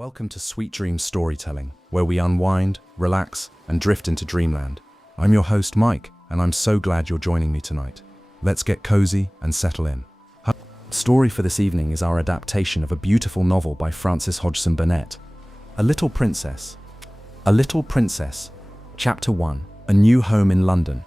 Welcome to Sweet Dreams Storytelling, where we unwind, relax, and drift into dreamland. I'm your host, Mike, and I'm so glad you're joining me tonight. Let's get cozy and settle in. The story for this evening is our adaptation of a beautiful novel by Hodgson Burnett, A Little Princess. A Little Princess, Chapter 1, A New Home in London.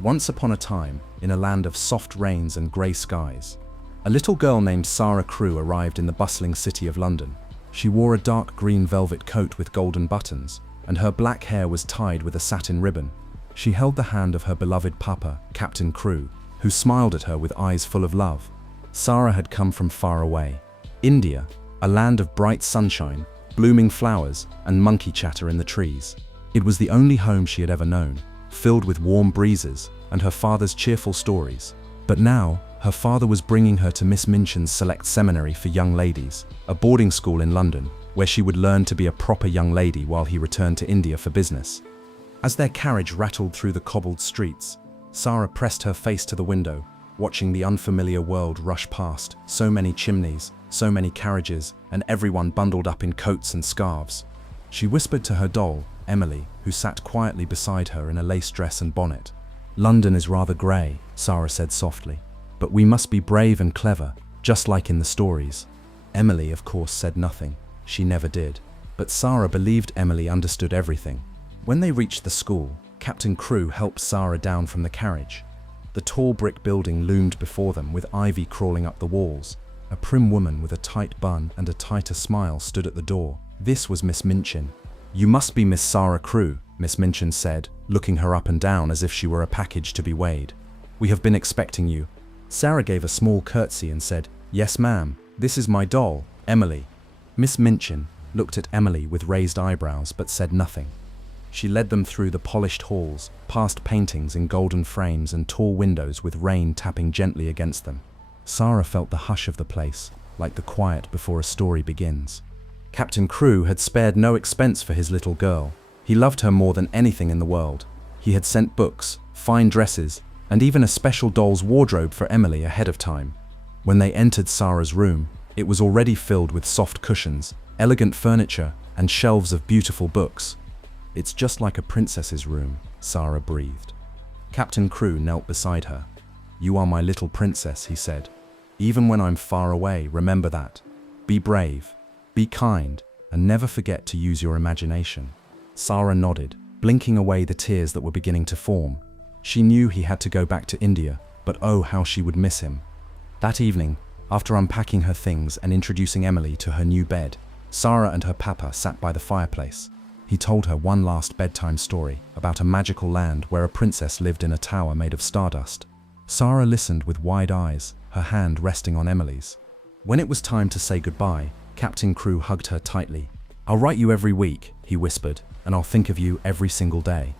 Once upon a time, in a land of soft rains and grey skies, a little girl named Sarah Crewe arrived in the bustling city of London. She wore a dark green velvet coat with golden buttons, and her black hair was tied with a satin ribbon. She held the hand of her beloved papa, Captain Crewe, who smiled at her with eyes full of love. Sarah had come from far away, India, a land of bright sunshine, blooming flowers, and monkey chatter in the trees. It was the only home she had ever known, filled with warm breezes and her father's cheerful stories. But now, her father was bringing her to Miss Minchin's Select Seminary for Young Ladies, a boarding school in London, where she would learn to be a proper young lady while he returned to India for business. As their carriage rattled through the cobbled streets, Sarah pressed her face to the window, watching the unfamiliar world rush past, so many chimneys, so many carriages, and everyone bundled up in coats and scarves. She whispered to her doll, Emily, who sat quietly beside her in a lace dress and bonnet. "London is rather grey," Sarah said softly, "but we must be brave and clever, just like in the stories." Emily, of course, said nothing. She never did. But Sarah believed Emily understood everything. When they reached the school, Captain Crewe helped Sarah down from the carriage. The tall brick building loomed before them with ivy crawling up the walls. A prim woman with a tight bun and a tighter smile stood at the door. This was Miss Minchin. "You must be Miss Sarah Crewe," Miss Minchin said, looking her up and down as if she were a package to be weighed. "We have been expecting you." Sarah gave a small curtsy and said, "Yes, ma'am. This is my doll, Emily." Miss Minchin looked at Emily with raised eyebrows but said nothing. She led them through the polished halls, past paintings in golden frames and tall windows with rain tapping gently against them. Sarah felt the hush of the place, like the quiet before a story begins. Captain Crewe had spared no expense for his little girl. He loved her more than anything in the world. He had sent books, fine dresses, and even a special doll's wardrobe for Emily ahead of time. When they entered Sarah's room, it was already filled with soft cushions, elegant furniture, and shelves of beautiful books. "It's just like a princess's room," Sarah breathed. Captain Crewe knelt beside her. "You are my little princess," he said. "Even when I'm far away, remember that. Be brave, be kind, and never forget to use your imagination." Sarah nodded, blinking away the tears that were beginning to form. She knew he had to go back to India, but oh, how she would miss him. That evening, after unpacking her things and introducing Emily to her new bed, Sarah and her papa sat by the fireplace. He told her one last bedtime story about a magical land where a princess lived in a tower made of stardust. Sarah listened with wide eyes, her hand resting on Emily's. When it was time to say goodbye, Captain Crewe hugged her tightly. "I'll write you every week," he whispered, "and I'll think of you every single day."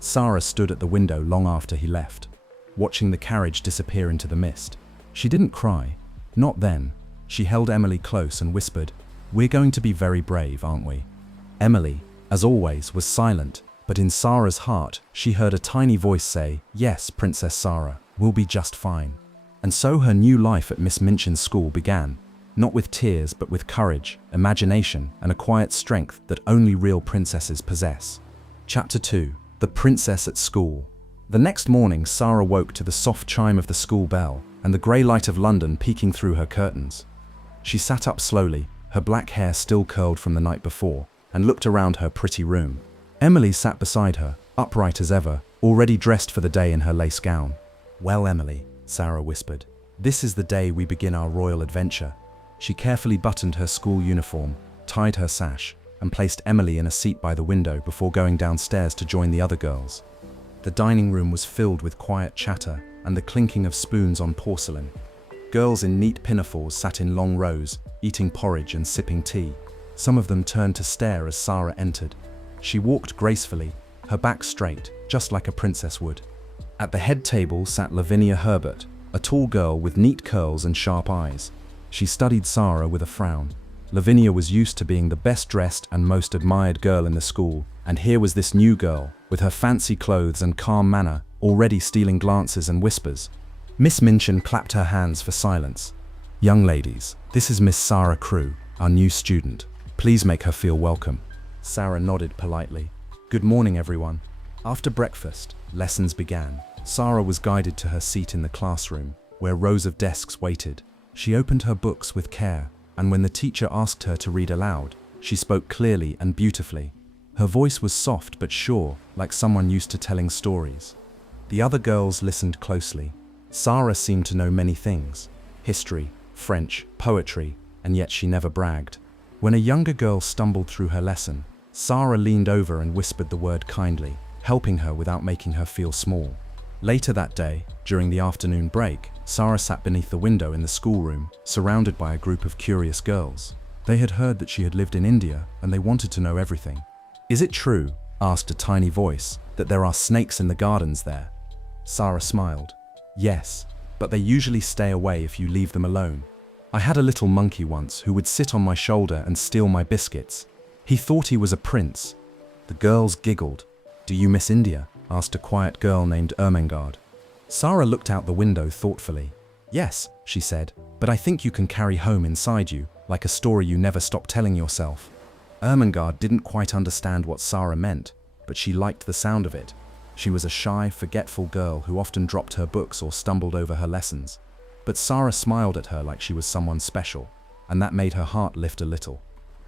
Sarah stood at the window long after he left, watching the carriage disappear into the mist. She didn't cry. Not then. She held Emily close and whispered, "We're going to be very brave, aren't we?" Emily, as always, was silent, but in Sarah's heart, she heard a tiny voice say, "Yes, Princess Sarah, we'll be just fine." And so her new life at Miss Minchin's school began, not with tears but with courage, imagination, and a quiet strength that only real princesses possess. Chapter 2. The Princess at School. The next morning, Sarah woke to the soft chime of the school bell and the grey light of London peeking through her curtains. She sat up slowly, her black hair still curled from the night before, and looked around her pretty room. Emily sat beside her, upright as ever, already dressed for the day in her lace gown. "Well, Emily," Sarah whispered, "this is the day we begin our royal adventure." She carefully buttoned her school uniform, tied her sash, and placed Emily in a seat by the window before going downstairs to join the other girls. The dining room was filled with quiet chatter and the clinking of spoons on porcelain. Girls in neat pinafores sat in long rows, eating porridge and sipping tea. Some of them turned to stare as Sarah entered. She walked gracefully, her back straight, just like a princess would. At the head table sat Lavinia Herbert, a tall girl with neat curls and sharp eyes. She studied Sarah with a frown. Lavinia was used to being the best dressed and most admired girl in the school, and here was this new girl, with her fancy clothes and calm manner, already stealing glances and whispers. Miss Minchin clapped her hands for silence. "Young ladies, this is Miss Sarah Crewe, our new student." Please make her feel welcome." Sarah nodded politely. "Good morning, everyone." After breakfast, lessons began. Sarah was guided to her seat in the classroom, where rows of desks waited. She opened her books with care, and when the teacher asked her to read aloud, she spoke clearly and beautifully. Her voice was soft but sure, like someone used to telling stories. The other girls listened closely. Sarah seemed to know many things: history, French, poetry, and yet she never bragged. When a younger girl stumbled through her lesson, Sarah leaned over and whispered the word kindly, helping her without making her feel small. Later that day, during the afternoon break, Sarah sat beneath the window in the schoolroom, surrounded by a group of curious girls. They had heard that she had lived in India, and they wanted to know everything. "Is it true," asked a tiny voice, "that there are snakes in the gardens there?" Sarah smiled. "Yes, but they usually stay away if you leave them alone. I had a little monkey once who would sit on my shoulder and steal my biscuits. He thought he was a prince." The girls giggled. "Do you miss India?" asked a quiet girl named Ermengarde. Sarah looked out the window thoughtfully. "Yes," she said, "but I think you can carry home inside you, like a story you never stop telling yourself." Ermengarde didn't quite understand what Sarah meant, but she liked the sound of it. She was a shy, forgetful girl who often dropped her books or stumbled over her lessons. But Sarah smiled at her like she was someone special, and that made her heart lift a little.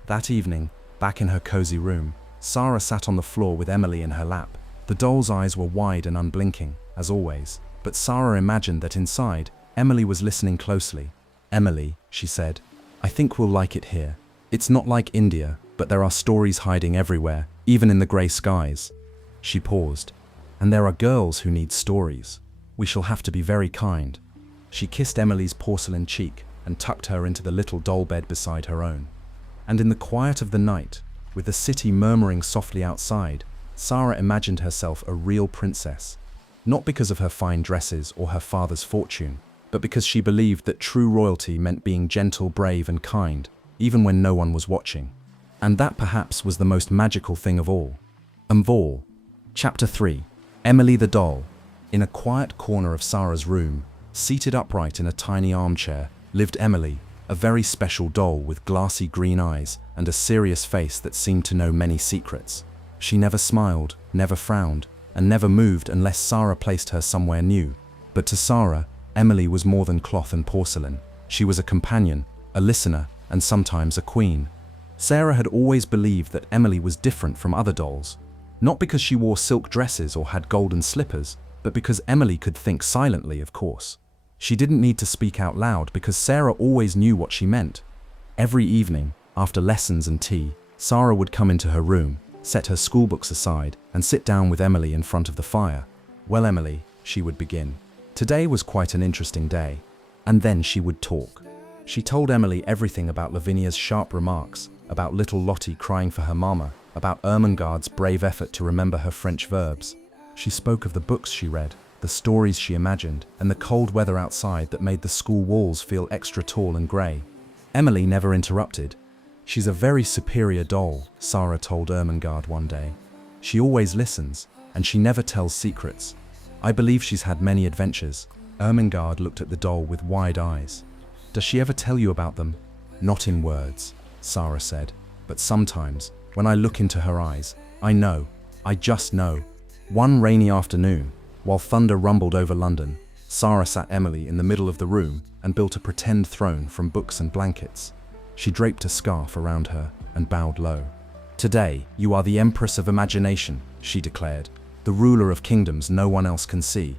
That evening, back in her cozy room, Sarah sat on the floor with Emily in her lap. The doll's eyes were wide and unblinking, as always, but Sarah imagined that inside, Emily was listening closely. "Emily," she said, "I think we'll like it here. It's not like India, but there are stories hiding everywhere, even in the grey skies." She paused. "And there are girls who need stories. We shall have to be very kind." She kissed Emily's porcelain cheek and tucked her into the little doll bed beside her own. And in the quiet of the night, with the city murmuring softly outside, Sarah imagined herself a real princess. Not because of her fine dresses or her father's fortune, but because she believed that true royalty meant being gentle, brave, and kind, even when no one was watching. And that perhaps was the most magical thing of all. Chapter 3. Emily the Doll. In a quiet corner of Sarah's room, seated upright in a tiny armchair, lived Emily, a very special doll with glassy green eyes and a serious face that seemed to know many secrets. She never smiled, never frowned, and never moved unless Sarah placed her somewhere new. But to Sarah, Emily was more than cloth and porcelain. She was a companion, a listener, and sometimes a queen. Sarah had always believed that Emily was different from other dolls, not because she wore silk dresses or had golden slippers, but because Emily could think silently, of course. She didn't need to speak out loud because Sarah always knew what she meant. Every evening, after lessons and tea, Sarah would come into her room, set her schoolbooks aside, and sit down with Emily in front of the fire. "Well, Emily," she would begin, "today was quite an interesting day." And then she would talk. She told Emily everything about Lavinia's sharp remarks, about little Lottie crying for her mama, about Ermengarde's brave effort to remember her French verbs. She spoke of the books she read, the stories she imagined, and the cold weather outside that made the school walls feel extra tall and grey. Emily never interrupted. "She's a very superior doll," Sarah told Ermengarde one day. "She always listens, and she never tells secrets. I believe she's had many adventures." Ermengarde looked at the doll with wide eyes. "Does she ever tell you about them?" "Not in words," Sarah said, "but sometimes, when I look into her eyes, I know, I just know." One rainy afternoon, while thunder rumbled over London, Sarah sat Emily in the middle of the room and built a pretend throne from books and blankets. She draped a scarf around her and bowed low. "Today, you are the Empress of Imagination," she declared, "the ruler of kingdoms no one else can see."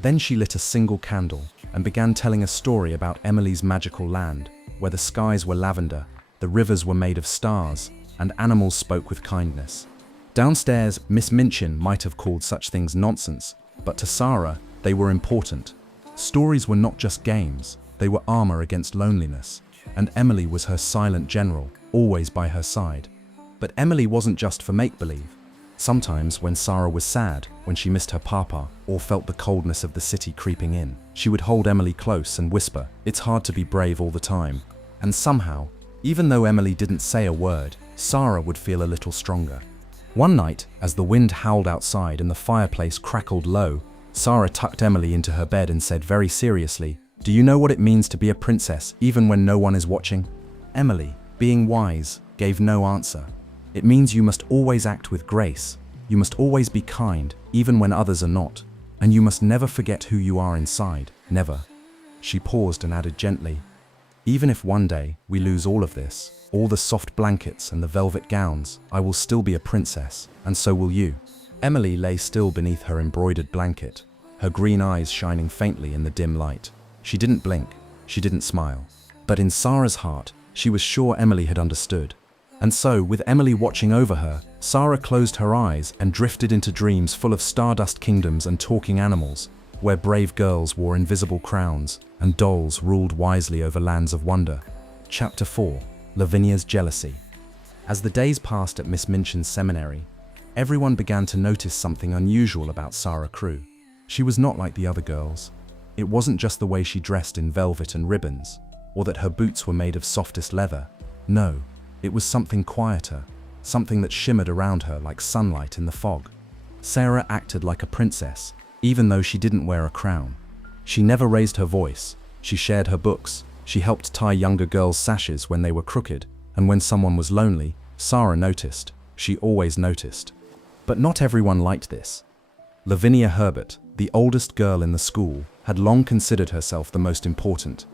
Then she lit a single candle and began telling a story about Emily's magical land, where the skies were lavender, the rivers were made of stars, and animals spoke with kindness. Downstairs, Miss Minchin might have called such things nonsense, but to Sarah, they were important. Stories were not just games, they were armor against loneliness, and Emily was her silent general, always by her side. But Emily wasn't just for make-believe. Sometimes, when Sarah was sad, when she missed her papa, or felt the coldness of the city creeping in, she would hold Emily close and whisper, "It's hard to be brave all the time." And somehow, even though Emily didn't say a word, Sarah would feel a little stronger. One night, as the wind howled outside and the fireplace crackled low, Sarah tucked Emily into her bed and said very seriously, "Do you know what it means to be a princess even when no one is watching?" Emily, being wise, gave no answer. It means you must always act with grace. You must always be kind, even when others are not. And you must never forget who you are inside, never. She paused and added gently, even if one day we lose all of this, all the soft blankets and the velvet gowns, I will still be a princess, and so will you. Emily lay still beneath her embroidered blanket, her green eyes shining faintly in the dim light. She didn't blink, she didn't smile. But in Sarah's heart, she was sure Emily had understood. And so, with Emily watching over her, Sarah closed her eyes and drifted into dreams full of stardust kingdoms and talking animals, where brave girls wore invisible crowns and dolls ruled wisely over lands of wonder. Chapter 4. Lavinia's Jealousy. As the days passed at Miss Minchin's seminary, everyone began to notice something unusual about Sarah Crewe. She was not like the other girls. It wasn't just the way she dressed in velvet and ribbons, or that her boots were made of softest leather. No, it was something quieter, something that shimmered around her like sunlight in the fog. Sarah acted like a princess, even though she didn't wear a crown. She never raised her voice, she shared her books, she helped tie younger girls' sashes when they were crooked, and when someone was lonely, Sarah noticed. She always noticed. But not everyone liked this. Lavinia Herbert, the oldest girl in the school, had long considered herself the most important.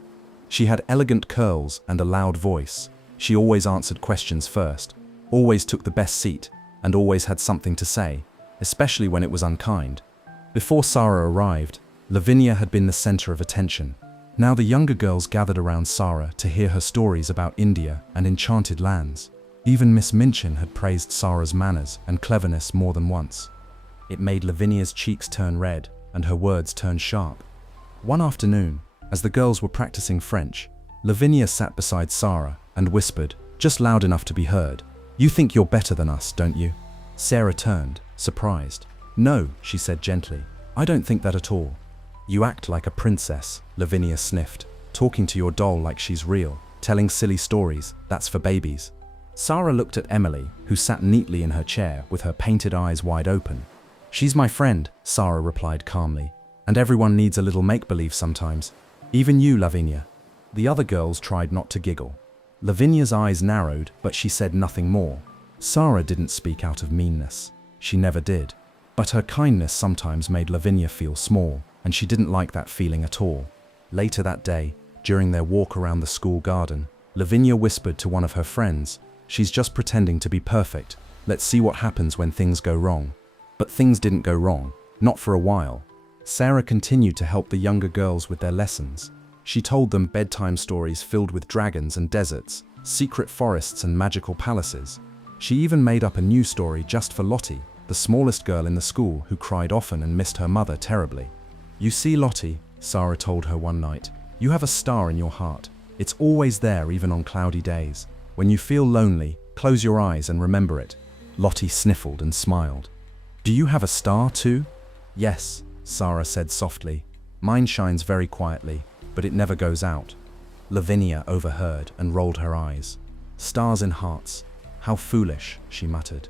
She had elegant curls and a loud voice. She always answered questions first, always took the best seat, and always had something to say, especially when it was unkind. Before Sarah arrived, Lavinia had been the center of attention. Now the younger girls gathered around Sarah to hear her stories about India and enchanted lands. Even Miss Minchin had praised Sarah's manners and cleverness more than once. It made Lavinia's cheeks turn red and her words turn sharp. One afternoon, as the girls were practicing French, Lavinia sat beside Sarah and whispered, just loud enough to be heard, "You think you're better than us, don't you?" Sarah turned, surprised. "No," she said gently, "I don't think that at all." "You act like a princess," Lavinia sniffed, "talking to your doll like she's real, telling silly stories, that's for babies." Sarah looked at Emily, who sat neatly in her chair with her painted eyes wide open. "She's my friend," Sarah replied calmly, "and everyone needs a little make-believe sometimes. Even you, Lavinia." The other girls tried not to giggle. Lavinia's eyes narrowed, but she said nothing more. Sarah didn't speak out of meanness. She never did. But her kindness sometimes made Lavinia feel small, and she didn't like that feeling at all. Later that day, during their walk around the school garden, Lavinia whispered to one of her friends, "She's just pretending to be perfect. Let's see what happens when things go wrong." But things didn't go wrong, not for a while. Sarah continued to help the younger girls with their lessons. She told them bedtime stories filled with dragons and deserts, secret forests and magical palaces. She even made up a new story just for Lottie, the smallest girl in the school who cried often and missed her mother terribly. "You see, Lottie," Sarah told her one night, "you have a star in your heart. It's always there even on cloudy days. When you feel lonely, close your eyes and remember it." Lottie sniffled and smiled. "Do you have a star too?" "Yes," Sarah said softly. "Mine shines very quietly, but it never goes out." Lavinia overheard and rolled her eyes. "Stars in hearts. How foolish," she muttered.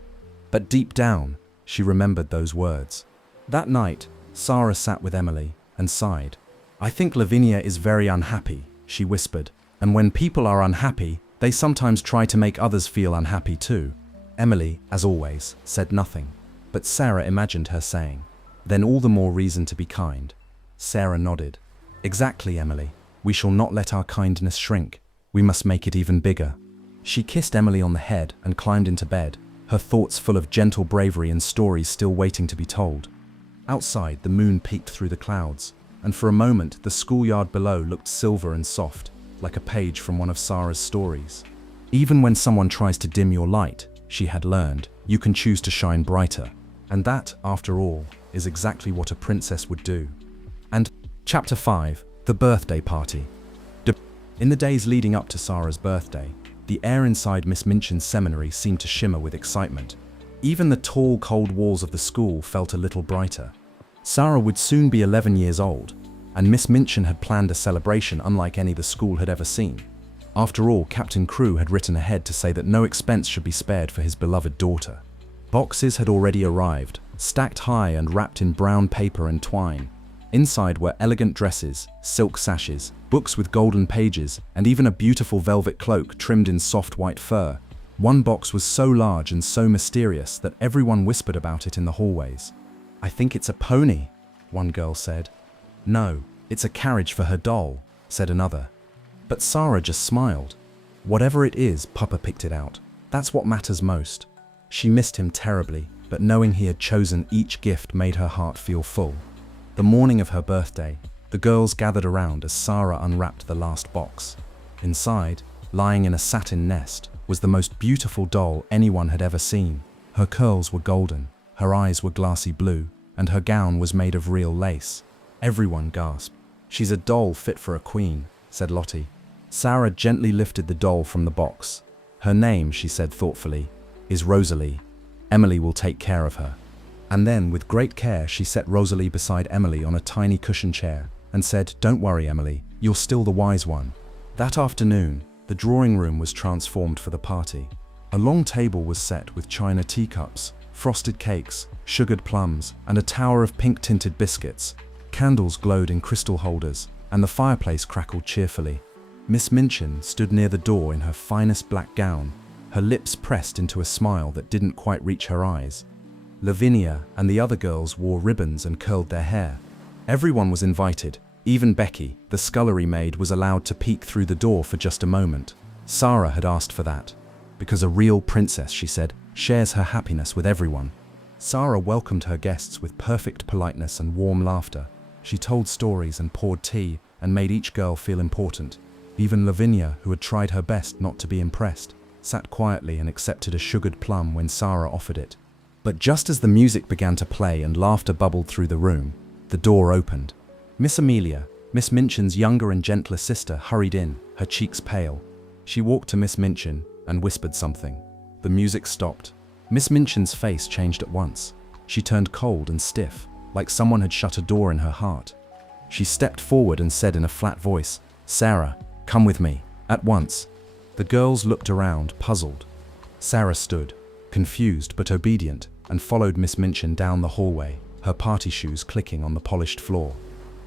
But deep down, she remembered those words. That night, Sarah sat with Emily and sighed. "I think Lavinia is very unhappy," she whispered. "And when people are unhappy, they sometimes try to make others feel unhappy too." Emily, as always, said nothing. But Sarah imagined her saying, "Then all the more reason to be kind." Sarah nodded. "Exactly, Emily. We shall not let our kindness shrink. We must make it even bigger." She kissed Emily on the head and climbed into bed, her thoughts full of gentle bravery and stories still waiting to be told. Outside, the moon peeked through the clouds, and for a moment the schoolyard below looked silver and soft, like a page from one of Sarah's stories. Even when someone tries to dim your light, she had learned, you can choose to shine brighter. And that, after all, is exactly what a princess would do. And Chapter 5. The Birthday Party. In the days leading up to Sarah's birthday, the air inside Miss Minchin's seminary seemed to shimmer with excitement. Even the tall, cold walls of the school felt a little brighter. Sarah would soon be 11 years old, and Miss Minchin had planned a celebration unlike any the school had ever seen. After all, Captain Crewe had written ahead to say that no expense should be spared for his beloved daughter. Boxes had already arrived, stacked high and wrapped in brown paper and twine. Inside were elegant dresses, silk sashes, books with golden pages, and even a beautiful velvet cloak trimmed in soft white fur. One box was so large and so mysterious that everyone whispered about it in the hallways. "I think it's a pony," one girl said. "No, it's a carriage for her doll," said another. But Sarah just smiled. Whatever it is, Papa picked it out. That's what matters most. She missed him terribly, but knowing he had chosen each gift made her heart feel full. The morning of her birthday, the girls gathered around as Sarah unwrapped the last box. Inside, lying in a satin nest, was the most beautiful doll anyone had ever seen. Her curls were golden, her eyes were glassy blue, and her gown was made of real lace. Everyone gasped. "She's a doll fit for a queen," said Lottie. Sarah gently lifted the doll from the box. "Her name," she said thoughtfully, "is Rosalie. Emily will take care of her." And then, with great care, she set Rosalie beside Emily on a tiny cushion chair and said, "Don't worry, Emily, you're still the wise one." That afternoon, the drawing room was transformed for the party. A long table was set with china teacups, frosted cakes, sugared plums, and a tower of pink-tinted biscuits. Candles glowed in crystal holders, and the fireplace crackled cheerfully. Miss Minchin stood near the door in her finest black gown, her lips pressed into a smile that didn't quite reach her eyes. Lavinia and the other girls wore ribbons and curled their hair. Everyone was invited. Even Becky, the scullery maid, was allowed to peek through the door for just a moment. Sarah had asked for that. Because a real princess, she said, shares her happiness with everyone. Sarah welcomed her guests with perfect politeness and warm laughter. She told stories and poured tea and made each girl feel important. Even Lavinia, who had tried her best not to be impressed, sat quietly and accepted a sugared plum when Sarah offered it. But just as the music began to play and laughter bubbled through the room, the door opened. Miss Amelia, Miss Minchin's younger and gentler sister, hurried in, her cheeks pale. She walked to Miss Minchin and whispered something. The music stopped. Miss Minchin's face changed at once. She turned cold and stiff, like someone had shut a door in her heart. She stepped forward and said in a flat voice, "Sarah, come with me, at once." The girls looked around, puzzled. Sarah stood, confused but obedient, and followed Miss Minchin down the hallway, her party shoes clicking on the polished floor.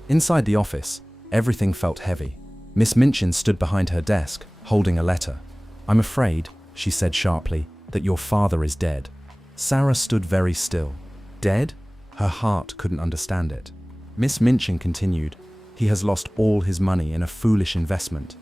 Inside the office, everything felt heavy. Miss Minchin stood behind her desk, holding a letter. "I'm afraid," she said sharply, "that your father is dead." Sarah stood very still. Dead? Her heart couldn't understand it. Miss Minchin continued, "He has lost all his money in a foolish investment.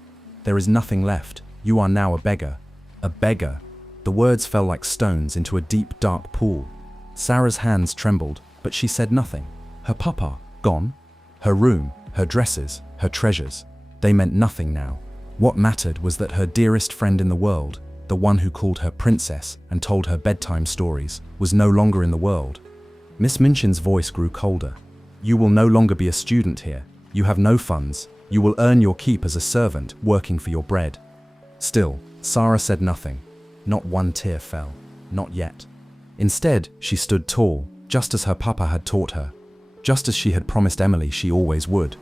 There is nothing left. You are now a beggar." A beggar? The words fell like stones into a deep, dark pool. Sarah's hands trembled, but she said nothing. Her papa, gone? Her room, her dresses, her treasures. They meant nothing now. What mattered was that her dearest friend in the world, the one who called her princess and told her bedtime stories, was no longer in the world. Miss Minchin's voice grew colder. "You will no longer be a student here. You have no funds. You will earn your keep as a servant, working for your bread." Still, Sarah said nothing. Not one tear fell. Not yet. Instead, she stood tall, just as her papa had taught her. Just as she had promised Emily she always would.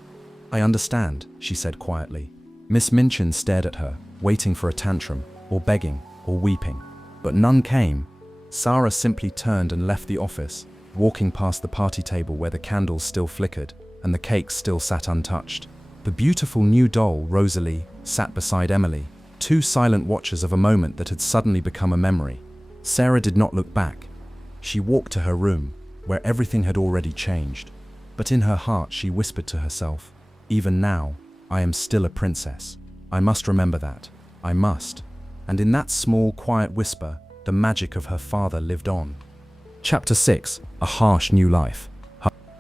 "I understand," she said quietly. Miss Minchin stared at her, waiting for a tantrum, or begging, or weeping. But none came. Sarah simply turned and left the office, walking past the party table where the candles still flickered, and the cakes still sat untouched. The beautiful new doll, Rosalie, sat beside Emily, two silent watchers of a moment that had suddenly become a memory. Sarah did not look back. She walked to her room, where everything had already changed. But in her heart she whispered to herself, "Even now, I am still a princess. I must remember that. I must." And in that small, quiet whisper, the magic of her father lived on. Chapter 6. A Harsh New Life.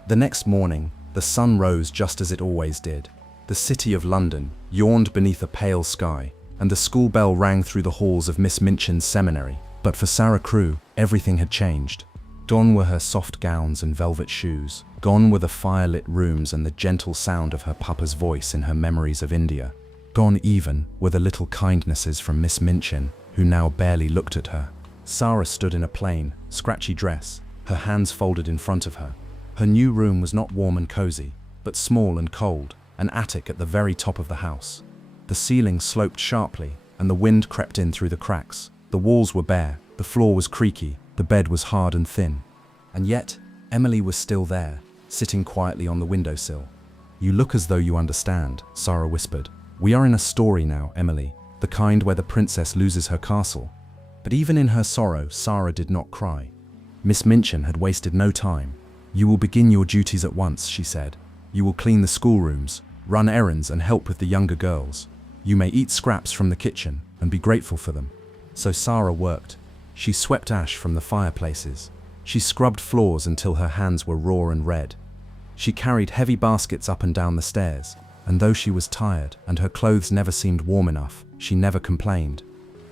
The next morning, the sun rose just as it always did. The city of London yawned beneath a pale sky, and the school bell rang through the halls of Miss Minchin's seminary. But for Sarah Crewe, everything had changed. Gone were her soft gowns and velvet shoes. Gone were the fire-lit rooms and the gentle sound of her papa's voice in her memories of India. Gone even were the little kindnesses from Miss Minchin, who now barely looked at her. Sarah stood in a plain, scratchy dress, her hands folded in front of her. Her new room was not warm and cozy, but small and cold, an attic at the very top of the house. The ceiling sloped sharply, and the wind crept in through the cracks. The walls were bare, the floor was creaky, the bed was hard and thin. And yet, Emily was still there, sitting quietly on the windowsill. "You look as though you understand," Sarah whispered. "We are in a story now, Emily, the kind where the princess loses her castle." But even in her sorrow, Sarah did not cry. Miss Minchin had wasted no time. "You will begin your duties at once," she said. "You will clean the schoolrooms, run errands and help with the younger girls. You may eat scraps from the kitchen and be grateful for them." So Sarah worked. She swept ash from the fireplaces. She scrubbed floors until her hands were raw and red. She carried heavy baskets up and down the stairs, and though she was tired and her clothes never seemed warm enough, she never complained.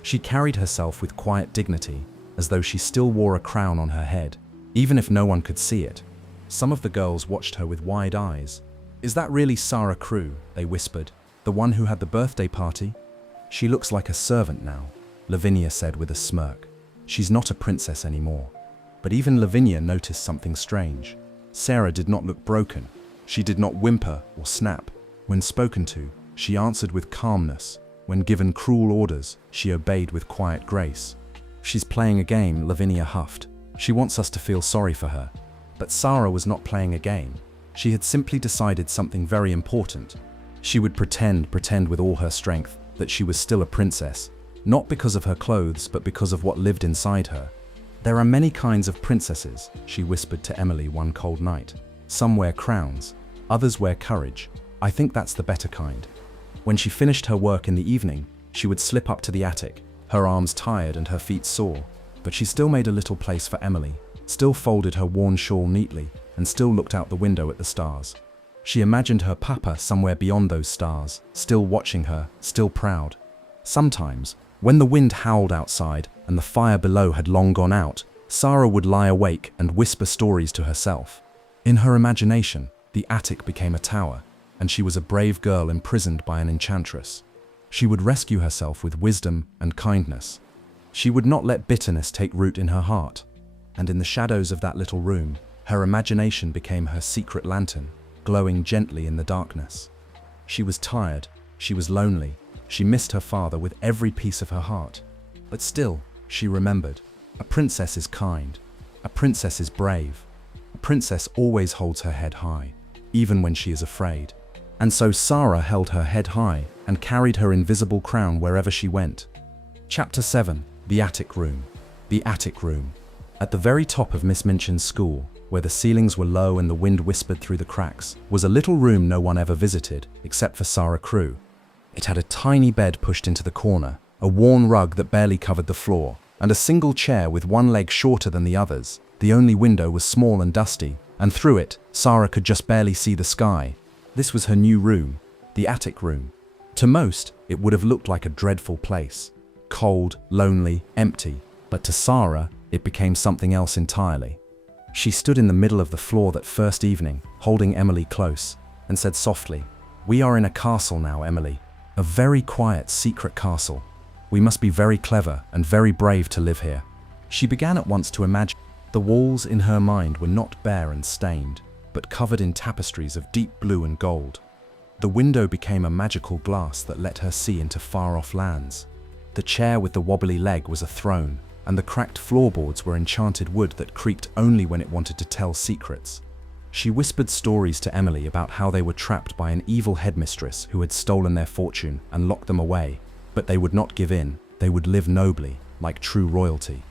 She carried herself with quiet dignity, as though she still wore a crown on her head, even if no one could see it. Some of the girls watched her with wide eyes. "Is that really Sarah Crewe?" they whispered. "The one who had the birthday party?" "She looks like a servant now," Lavinia said with a smirk. "She's not a princess anymore." But even Lavinia noticed something strange. Sarah did not look broken. She did not whimper or snap. When spoken to, she answered with calmness. When given cruel orders, she obeyed with quiet grace. "She's playing a game," Lavinia huffed. "She wants us to feel sorry for her." But Sarah was not playing a game. She had simply decided something very important. She would pretend with all her strength that she was still a princess, not because of her clothes, but because of what lived inside her. "There are many kinds of princesses," she whispered to Emily one cold night. "Some wear crowns, others wear courage. I think that's the better kind." When she finished her work in the evening, she would slip up to the attic, her arms tired and her feet sore, but she still made a little place for Emily, still folded her worn shawl neatly, and still looked out the window at the stars. She imagined her papa somewhere beyond those stars, still watching her, still proud. Sometimes, when the wind howled outside and the fire below had long gone out, Sarah would lie awake and whisper stories to herself. In her imagination, the attic became a tower, and she was a brave girl imprisoned by an enchantress. She would rescue herself with wisdom and kindness. She would not let bitterness take root in her heart. And in the shadows of that little room, her imagination became her secret lantern, glowing gently in the darkness. She was tired, she was lonely, she missed her father with every piece of her heart. But still, she remembered, a princess is kind, a princess is brave, a princess always holds her head high, even when she is afraid. And so Sarah held her head high and carried her invisible crown wherever she went. Chapter 7. The Attic Room. The Attic Room. At the very top of Miss Minchin's school, where the ceilings were low and the wind whispered through the cracks, was a little room no one ever visited, except for Sarah Crewe. It had a tiny bed pushed into the corner, a worn rug that barely covered the floor, and a single chair with one leg shorter than the others. The only window was small and dusty, and through it, Sarah could just barely see the sky. This was her new room, the attic room. To most, it would have looked like a dreadful place. Cold, lonely, empty. But to Sarah, it became something else entirely. She stood in the middle of the floor that first evening, holding Emily close, and said softly, "We are in a castle now, Emily. A very quiet, secret castle. We must be very clever and very brave to live here." She began at once to imagine. The walls in her mind were not bare and stained, but covered in tapestries of deep blue and gold. The window became a magical glass that let her see into far-off lands. The chair with the wobbly leg was a throne, and the cracked floorboards were enchanted wood that creaked only when it wanted to tell secrets. She whispered stories to Emily about how they were trapped by an evil headmistress who had stolen their fortune and locked them away, but they would not give in. They would live nobly, like true royalty.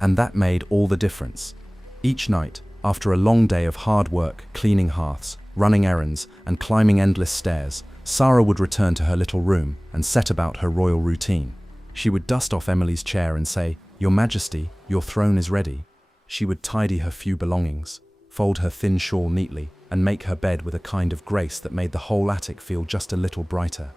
And that made all the difference. Each night, after a long day of hard work, cleaning hearths, running errands, and climbing endless stairs, Sarah would return to her little room and set about her royal routine. She would dust off Emily's chair and say, "Your Majesty, your throne is ready." She would tidy her few belongings, fold her thin shawl neatly, and make her bed with a kind of grace that made the whole attic feel just a little brighter.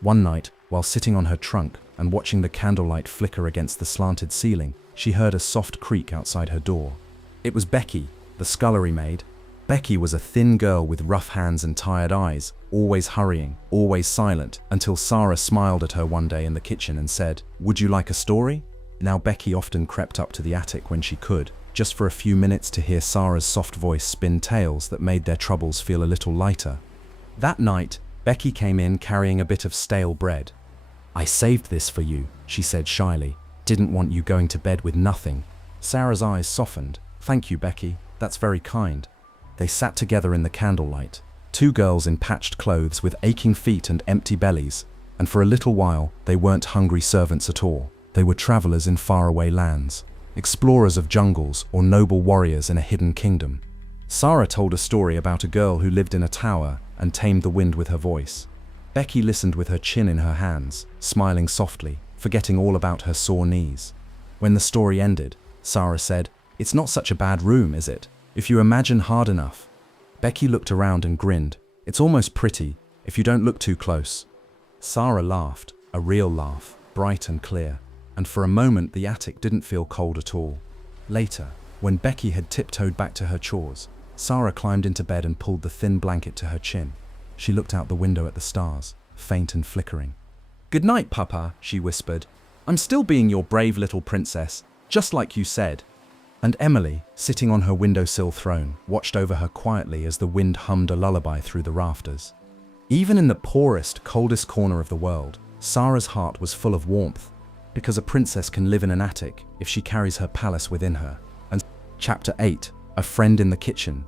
One night, while sitting on her trunk and watching the candlelight flicker against the slanted ceiling, she heard a soft creak outside her door. It was Becky, the scullery maid. Becky was a thin girl with rough hands and tired eyes, always hurrying, always silent, until Sarah smiled at her one day in the kitchen and said, "Would you like a story?" Now Becky often crept up to the attic when she could, just for a few minutes to hear Sarah's soft voice spin tales that made their troubles feel a little lighter. That night, Becky came in carrying a bit of stale bread. "I saved this for you," she said shyly. "Didn't want you going to bed with nothing." Sarah's eyes softened. "Thank you, Becky. That's very kind." They sat together in the candlelight, two girls in patched clothes with aching feet and empty bellies, and for a little while they weren't hungry servants at all. They were travelers in faraway lands, explorers of jungles or noble warriors in a hidden kingdom. Sarah told a story about a girl who lived in a tower and tamed the wind with her voice. Becky listened with her chin in her hands, smiling softly, forgetting all about her sore knees. When the story ended, Sarah said, "It's not such a bad room, is it? If you imagine hard enough." Becky looked around and grinned. "It's almost pretty, if you don't look too close." Sarah laughed, a real laugh, bright and clear, and for a moment the attic didn't feel cold at all. Later, when Becky had tiptoed back to her chores, Sarah climbed into bed and pulled the thin blanket to her chin. She looked out the window at the stars, faint and flickering. "Good night, Papa," she whispered. "I'm still being your brave little princess, just like you said." And Emily, sitting on her windowsill throne, watched over her quietly as the wind hummed a lullaby through the rafters. Even in the poorest, coldest corner of the world, Sarah's heart was full of warmth, because a princess can live in an attic if she carries her palace within her. And Chapter 8, A Friend in the Kitchen.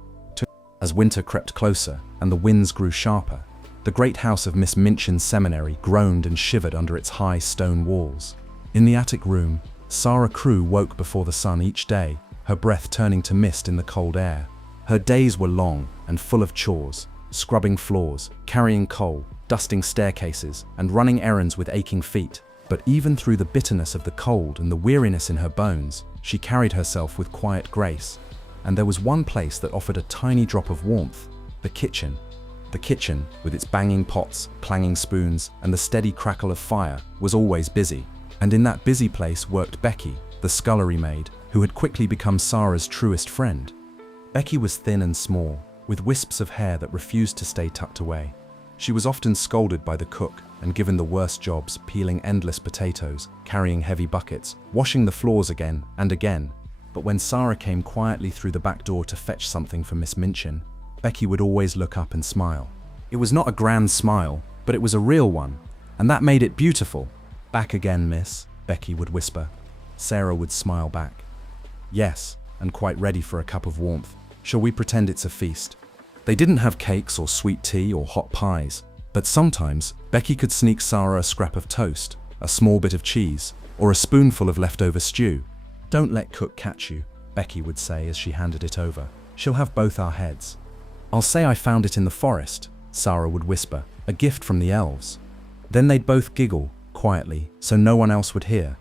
As winter crept closer and the winds grew sharper, the great house of Miss Minchin's seminary groaned and shivered under its high stone walls. In the attic room, Sarah Crewe woke before the sun each day, her breath turning to mist in the cold air. Her days were long and full of chores, scrubbing floors, carrying coal, dusting staircases, and running errands with aching feet. But even through the bitterness of the cold and the weariness in her bones, she carried herself with quiet grace. And there was one place that offered a tiny drop of warmth: the kitchen. The kitchen, with its banging pots, clanging spoons, and the steady crackle of fire, was always busy. And in that busy place worked Becky, the scullery maid, who had quickly become Sarah's truest friend. Becky was thin and small, with wisps of hair that refused to stay tucked away. She was often scolded by the cook and given the worst jobs, peeling endless potatoes, carrying heavy buckets, washing the floors again and again. But when Sarah came quietly through the back door to fetch something for Miss Minchin, Becky would always look up and smile. It was not a grand smile, but it was a real one, and that made it beautiful. "Back again, miss," Becky would whisper. Sarah would smile back. "Yes, and quite ready for a cup of warmth. Shall we pretend it's a feast?" They didn't have cakes or sweet tea or hot pies, but sometimes Becky could sneak Sarah a scrap of toast, a small bit of cheese, or a spoonful of leftover stew. "Don't let cook catch you," Becky would say as she handed it over. "She'll have both our heads." "I'll say I found it in the forest," Sarah would whisper, "a gift from the elves." Then they'd both giggle, quietly, so no one else would hear.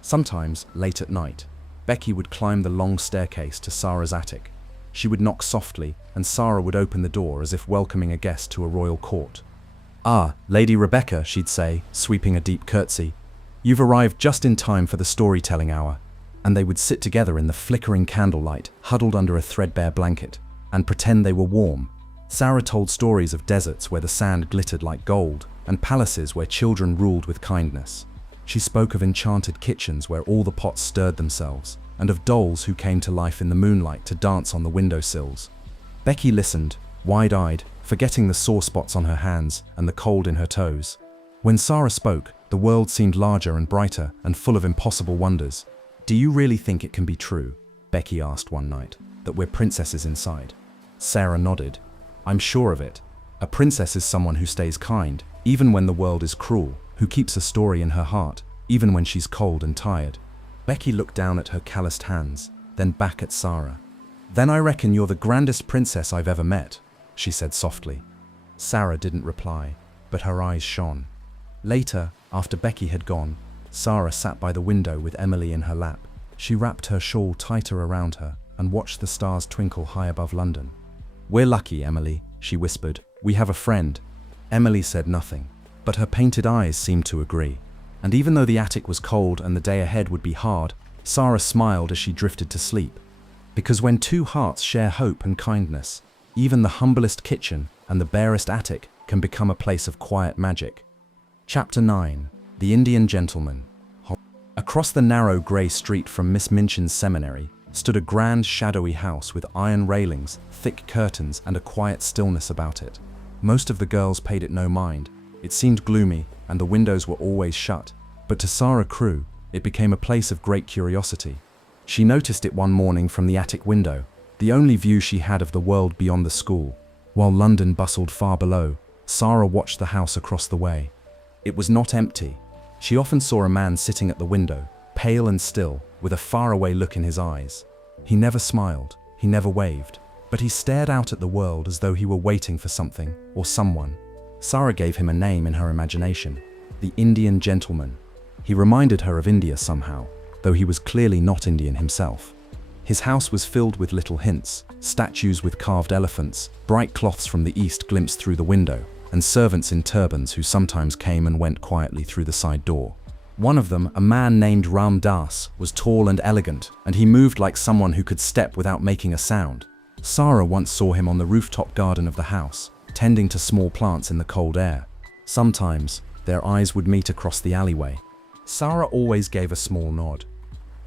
Sometimes, late at night, Becky would climb the long staircase to Sarah's attic. She would knock softly, and Sarah would open the door as if welcoming a guest to a royal court. "Ah, Lady Rebecca," she'd say, sweeping a deep curtsy. "You've arrived just in time for the storytelling hour." And they would sit together in the flickering candlelight, huddled under a threadbare blanket, and pretend they were warm. Sarah told stories of deserts where the sand glittered like gold, and palaces where children ruled with kindness. She spoke of enchanted kitchens where all the pots stirred themselves, and of dolls who came to life in the moonlight to dance on the windowsills. Becky listened, wide-eyed, forgetting the sore spots on her hands and the cold in her toes. When Sarah spoke, the world seemed larger and brighter and full of impossible wonders. "Do you really think it can be true," Becky asked one night, "that we're princesses inside?" Sarah nodded. "I'm sure of it. A princess is someone who stays kind, even when the world is cruel, who keeps a story in her heart, even when she's cold and tired." Becky looked down at her calloused hands, then back at Sarah. "Then I reckon you're the grandest princess I've ever met," she said softly. Sarah didn't reply, but her eyes shone. Later, after Becky had gone, Sarah sat by the window with Emily in her lap. She wrapped her shawl tighter around her and watched the stars twinkle high above London. "We're lucky, Emily," she whispered. "We have a friend." Emily said nothing, but her painted eyes seemed to agree. And even though the attic was cold and the day ahead would be hard, Sarah smiled as she drifted to sleep. Because when two hearts share hope and kindness, even the humblest kitchen and the barest attic can become a place of quiet magic. Chapter 9. The Indian Gentleman. Across the narrow grey street from Miss Minchin's seminary stood a grand shadowy house with iron railings, thick curtains, and a quiet stillness about it. Most of the girls paid it no mind. It seemed gloomy, and the windows were always shut. But to Sarah Crewe, it became a place of great curiosity. She noticed it one morning from the attic window, the only view she had of the world beyond the school. While London bustled far below, Sarah watched the house across the way. It was not empty. She often saw a man sitting at the window, pale and still, with a faraway look in his eyes. He never smiled, he never waved, but he stared out at the world as though he were waiting for something or someone. Sarah gave him a name in her imagination, the Indian gentleman. He reminded her of India somehow, though he was clearly not Indian himself. His house was filled with little hints, statues with carved elephants, bright cloths from the east glimpsed through the window, and servants in turbans who sometimes came and went quietly through the side door. One of them, a man named Ram Das, was tall and elegant, and he moved like someone who could step without making a sound. Sarah once saw him on the rooftop garden of the house, tending to small plants in the cold air. Sometimes, their eyes would meet across the alleyway. Sarah always gave a small nod.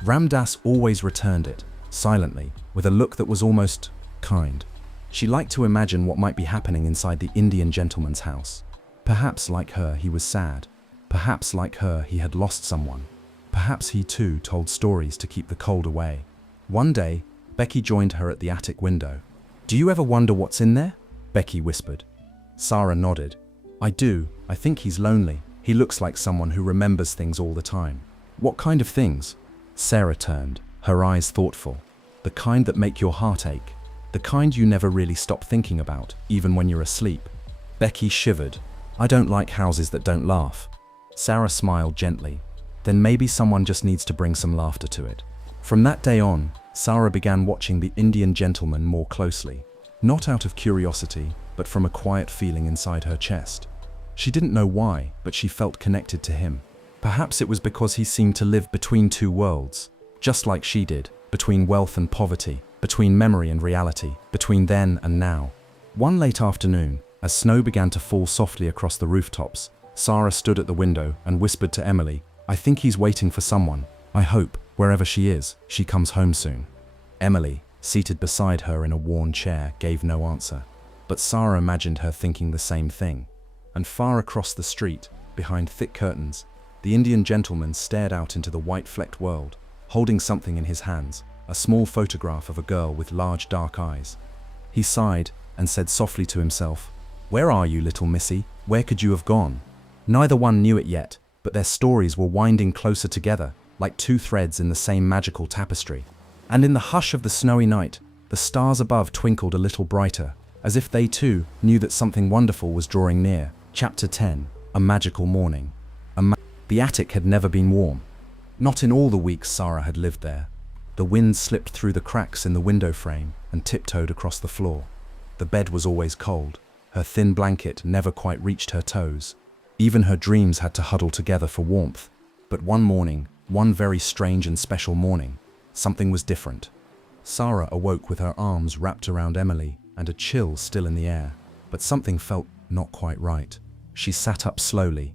Ram Das always returned it, silently, with a look that was almost kind. She liked to imagine what might be happening inside the Indian gentleman's house. Perhaps, like her, he was sad. Perhaps, like her, he had lost someone. Perhaps he too told stories to keep the cold away. One day, Becky joined her at the attic window. "Do you ever wonder what's in there?" Becky whispered. Sarah nodded. "I do. I think he's lonely. He looks like someone who remembers things all the time." "What kind of things?" Sarah turned, her eyes thoughtful. "The kind that make your heart ache. The kind you never really stop thinking about, even when you're asleep." Becky shivered. "I don't like houses that don't laugh." Sarah smiled gently. "Then maybe someone just needs to bring some laughter to it." From that day on, Sarah began watching the Indian gentleman more closely. Not out of curiosity, but from a quiet feeling inside her chest. She didn't know why, but she felt connected to him. Perhaps it was because he seemed to live between two worlds, just like she did, between wealth and poverty, between memory and reality, between then and now. One late afternoon, as snow began to fall softly across the rooftops, Sarah stood at the window and whispered to Emily, "I think he's waiting for someone. I hope, wherever she is, she comes home soon." Emily, seated beside her in a worn chair, gave no answer, but Sarah imagined her thinking the same thing. And far across the street, behind thick curtains, the Indian gentleman stared out into the white-flecked world, holding something in his hands, a small photograph of a girl with large dark eyes. He sighed and said softly to himself, "Where are you, little missy? Where could you have gone?" Neither one knew it yet, but their stories were winding closer together, like two threads in the same magical tapestry. And in the hush of the snowy night, the stars above twinkled a little brighter, as if they too knew that something wonderful was drawing near. Chapter 10. A Magical Morning. The attic had never been warm. Not in all the weeks Sarah had lived there. The wind slipped through the cracks in the window frame and tiptoed across the floor. The bed was always cold. Her thin blanket never quite reached her toes. Even her dreams had to huddle together for warmth. But one morning, one very strange and special morning, something was different. Sarah awoke with her arms wrapped around Emily and a chill still in the air, but something felt not quite right. She sat up slowly.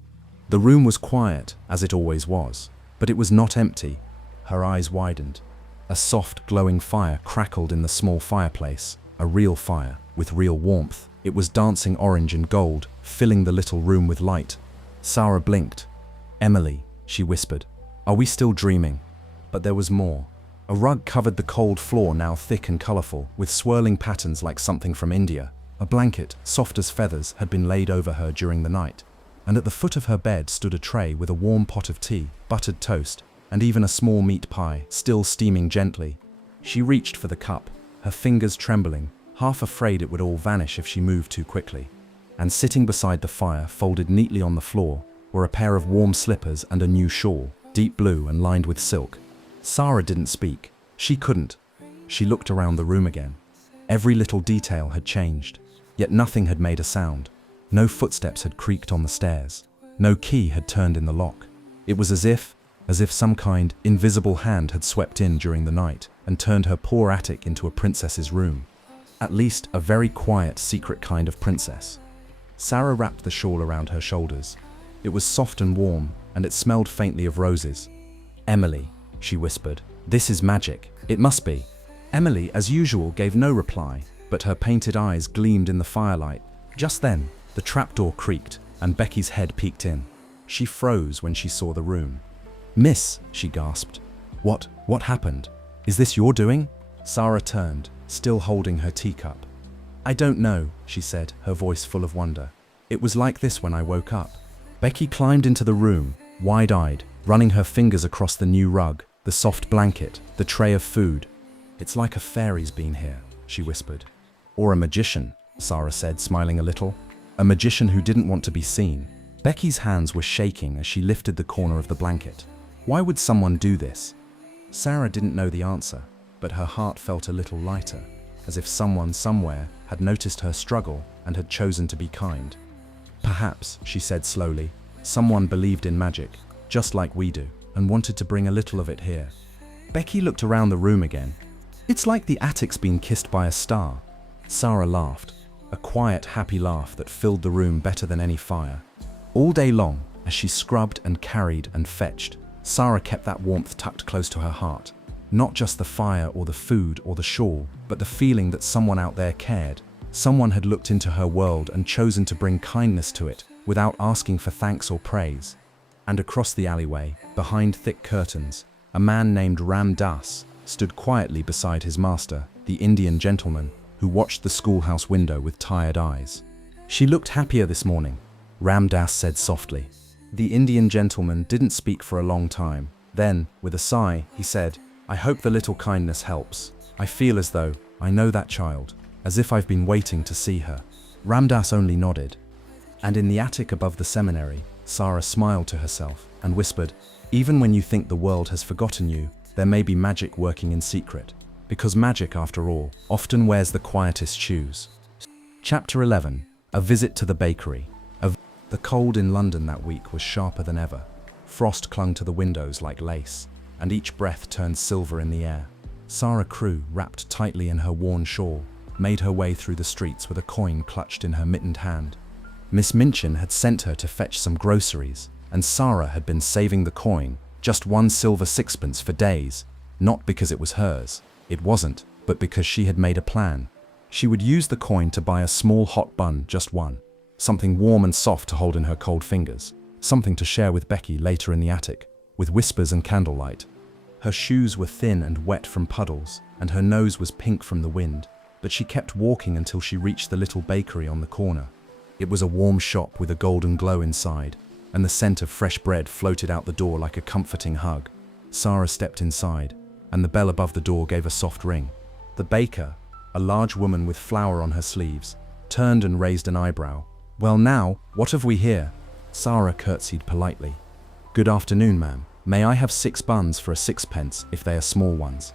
The room was quiet, as it always was, but it was not empty. Her eyes widened. A soft, glowing fire crackled in the small fireplace, a real fire, with real warmth. It was dancing orange and gold, filling the little room with light. Sarah blinked. "Emily," she whispered, "are we still dreaming?" But there was more. A rug covered the cold floor, now thick and colorful, with swirling patterns like something from India. A blanket, soft as feathers, had been laid over her during the night, and at the foot of her bed stood a tray with a warm pot of tea, buttered toast, and even a small meat pie, still steaming gently. She reached for the cup, her fingers trembling, half afraid it would all vanish if she moved too quickly. And sitting beside the fire, folded neatly on the floor, were a pair of warm slippers and a new shawl, deep blue and lined with silk. Sarah didn't speak. She couldn't. She looked around the room again. Every little detail had changed. Yet nothing had made a sound. No footsteps had creaked on the stairs. No key had turned in the lock. It was as if some kind, invisible hand had swept in during the night and turned her poor attic into a princess's room. At least a very quiet, secret kind of princess. Sarah wrapped the shawl around her shoulders. It was soft and warm, and it smelled faintly of roses. "Emily," she whispered, "this is magic. It must be." Emily, as usual, gave no reply, but her painted eyes gleamed in the firelight. Just then, the trapdoor creaked, and Becky's head peeked in. She froze when she saw the room. "Miss," she gasped. What happened? Is this your doing?" Sarah turned, still holding her teacup. "I don't know," she said, her voice full of wonder. "It was like this when I woke up." Becky climbed into the room, wide-eyed, running her fingers across the new rug, the soft blanket, the tray of food. "It's like a fairy's been here," she whispered. "Or a magician," Sarah said, smiling a little. "A magician who didn't want to be seen." Becky's hands were shaking as she lifted the corner of the blanket. Why would someone do this? Sarah didn't know the answer, but her heart felt a little lighter, as if someone somewhere had noticed her struggle and had chosen to be kind. "Perhaps," she said slowly, "someone believed in magic, just like we do, and wanted to bring a little of it here." Becky looked around the room again. "It's like the attic's been kissed by a star." Sarah laughed, a quiet, happy laugh that filled the room better than any fire. All day long, as she scrubbed and carried and fetched, Sarah kept that warmth tucked close to her heart. Not just the fire or the food or the shawl, but the feeling that someone out there cared. Someone had looked into her world and chosen to bring kindness to it without asking for thanks or praise. And across the alleyway, behind thick curtains, a man named Ram Das stood quietly beside his master, the Indian gentleman, who watched the schoolhouse window with tired eyes. "She looked happier this morning," Ram Das said softly. The Indian gentleman didn't speak for a long time. Then, with a sigh, he said, "I hope the little kindness helps. I feel as though I know that child, as if I've been waiting to see her." Ram Das only nodded. And in the attic above the seminary, Sarah smiled to herself and whispered, "Even when you think the world has forgotten you, there may be magic working in secret. Because magic, after all, often wears the quietest shoes." Chapter 11. A visit to the bakery. The cold in London that week was sharper than ever. Frost clung to the windows like lace, and each breath turned silver in the air. Sarah Crewe, wrapped tightly in her worn shawl, made her way through the streets with a coin clutched in her mittened hand. Miss Minchin had sent her to fetch some groceries, and Sarah had been saving the coin, just 1 silver sixpence, for days, not because it was hers. It wasn't, but because she had made a plan. She would use the coin to buy a small hot bun, just one. Something warm and soft to hold in her cold fingers. Something to share with Becky later in the attic, with whispers and candlelight. Her shoes were thin and wet from puddles, and her nose was pink from the wind, but she kept walking until she reached the little bakery on the corner. It was a warm shop with a golden glow inside, and the scent of fresh bread floated out the door like a comforting hug. Sarah stepped inside, and the bell above the door gave a soft ring. The baker, a large woman with flour on her sleeves, turned and raised an eyebrow. "Well now, what have we here?" Sarah curtsied politely. "Good afternoon, ma'am. May I have 6 buns for a 6p, if they are small ones?"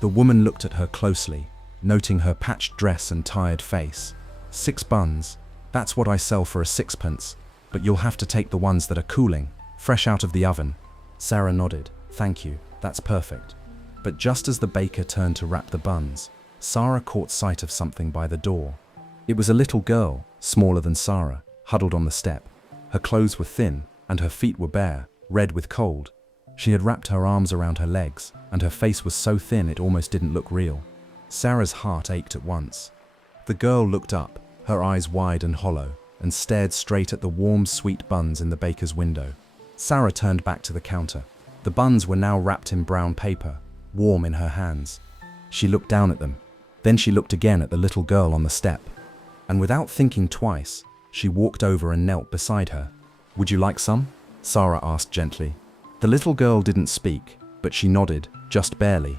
The woman looked at her closely, noting her patched dress and tired face. 6 buns? That's what I sell for a 6p, but you'll have to take the ones that are cooling, fresh out of the oven." Sarah nodded. "Thank you, that's perfect." But just as the baker turned to wrap the buns, Sarah caught sight of something by the door. It was a little girl, smaller than Sarah, huddled on the step. Her clothes were thin, and her feet were bare, red with cold. She had wrapped her arms around her legs, and her face was so thin it almost didn't look real. Sarah's heart ached at once. The girl looked up, her eyes wide and hollow, and stared straight at the warm, sweet buns in the baker's window. Sarah turned back to the counter. The buns were now wrapped in brown paper, warm in her hands. She looked down at them. Then she looked again at the little girl on the step. And without thinking twice, she walked over and knelt beside her. "Would you like some?" Sarah asked gently. The little girl didn't speak, but she nodded, just barely.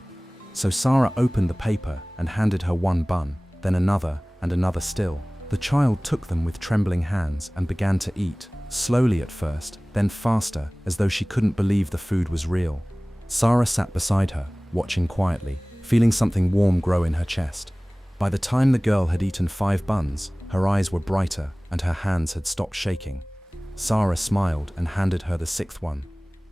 So Sarah opened the paper and handed her 1 bun, then another and another still. The child took them with trembling hands and began to eat, slowly at first, then faster, as though she couldn't believe the food was real. Sarah sat beside her, watching quietly, feeling something warm grow in her chest. By the time the girl had eaten 5 buns, her eyes were brighter and her hands had stopped shaking. Sarah smiled and handed her the 6th one.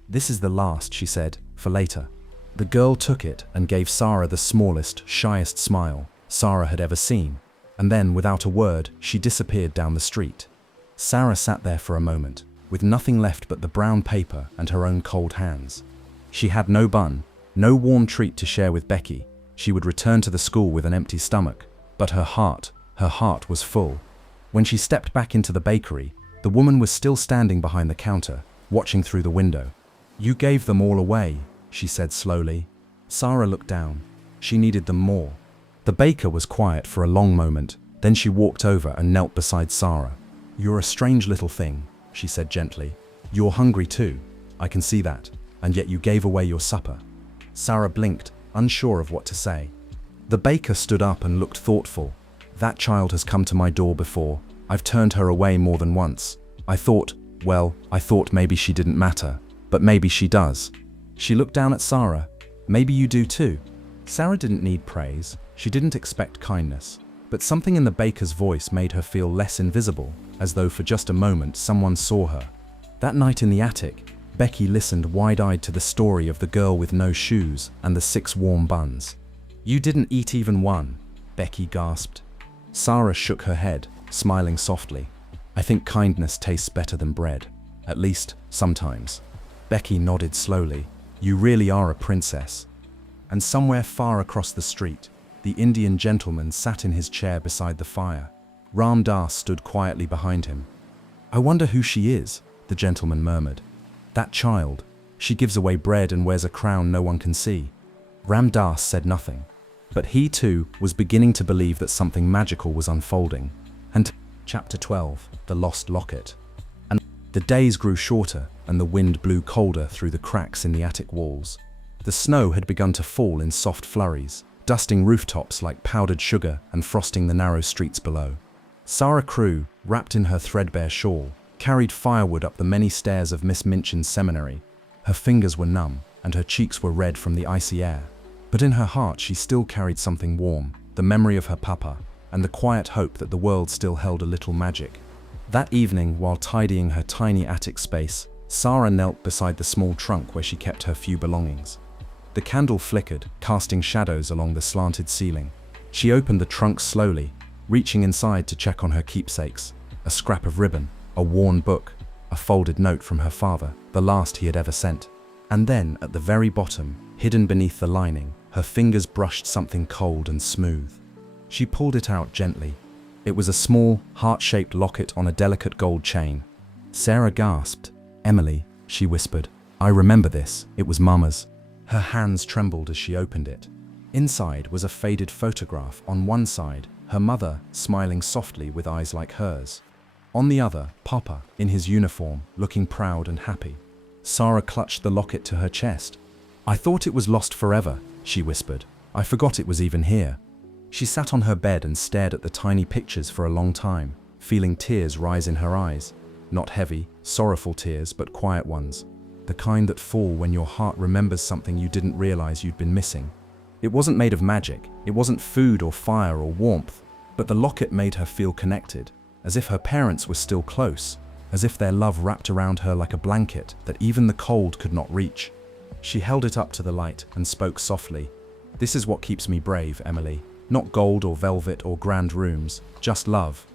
"This is the last," she said, "for later." The girl took it and gave Sarah the smallest, shyest smile Sarah had ever seen, and then, without a word, she disappeared down the street. Sarah sat there for a moment, with nothing left but the brown paper and her own cold hands. She had no bun, no warm treat to share with Becky. She would return to the school with an empty stomach, but her heart was full. When she stepped back into the bakery, the woman was still standing behind the counter, watching through the window. "You gave them all away," she said slowly. Sarah looked down. She needed them more. The baker was quiet for a long moment, then she walked over and knelt beside Sarah. "You're a strange little thing," she said gently. "You're hungry too." I can see that. And yet you gave away your supper." Sarah blinked, unsure of what to say. The baker stood up and looked thoughtful. "That child has come to my door before. I've turned her away more than once. I thought maybe she didn't matter. But maybe she does." She looked down at Sarah. "Maybe you do too." Sarah didn't need praise. She didn't expect kindness. But something in the baker's voice made her feel less invisible, as though for just a moment someone saw her. That night in the attic, Becky listened wide-eyed to the story of the girl with no shoes and the 6 warm buns. "You didn't eat even one," Becky gasped. Sarah shook her head, smiling softly. "I think kindness tastes better than bread. At least, sometimes." Becky nodded slowly. "You really are a princess." And somewhere far across the street, the Indian gentleman sat in his chair beside the fire. Ram Dass stood quietly behind him. "I wonder who she is," the gentleman murmured. "That child. She gives away bread and wears a crown no one can see." Ram Dass said nothing, but he too was beginning to believe that something magical was unfolding. And Chapter 12, The Lost Locket. And the days grew shorter, and the wind blew colder through the cracks in the attic walls. The snow had begun to fall in soft flurries, dusting rooftops like powdered sugar and frosting the narrow streets below. Sarah Crewe, wrapped in her threadbare shawl, carried firewood up the many stairs of Miss Minchin's seminary. Her fingers were numb, and her cheeks were red from the icy air. But in her heart she still carried something warm, the memory of her papa, and the quiet hope that the world still held a little magic. That evening, while tidying her tiny attic space, Sarah knelt beside the small trunk where she kept her few belongings. The candle flickered, casting shadows along the slanted ceiling. She opened the trunk slowly, reaching inside to check on her keepsakes: a scrap of ribbon, a worn book, a folded note from her father, the last he had ever sent. And then, at the very bottom, hidden beneath the lining, her fingers brushed something cold and smooth. She pulled it out gently. It was a small, heart-shaped locket on a delicate gold chain. Sarah gasped. "Emily," she whispered. "I remember this. It was Mama's." Her hands trembled as she opened it. Inside was a faded photograph. On one side, her mother, smiling softly with eyes like hers. On the other, Papa, in his uniform, looking proud and happy. Sarah clutched the locket to her chest. "I thought it was lost forever," she whispered. "I forgot it was even here." She sat on her bed and stared at the tiny pictures for a long time, feeling tears rise in her eyes. Not heavy, sorrowful tears, but quiet ones. The kind that fall when your heart remembers something you didn't realize you'd been missing. It wasn't made of magic, it wasn't food or fire or warmth, but the locket made her feel connected, as if her parents were still close, as if their love wrapped around her like a blanket that even the cold could not reach. She held it up to the light and spoke softly. "This is what keeps me brave, Emily. Not gold or velvet or grand rooms, just love."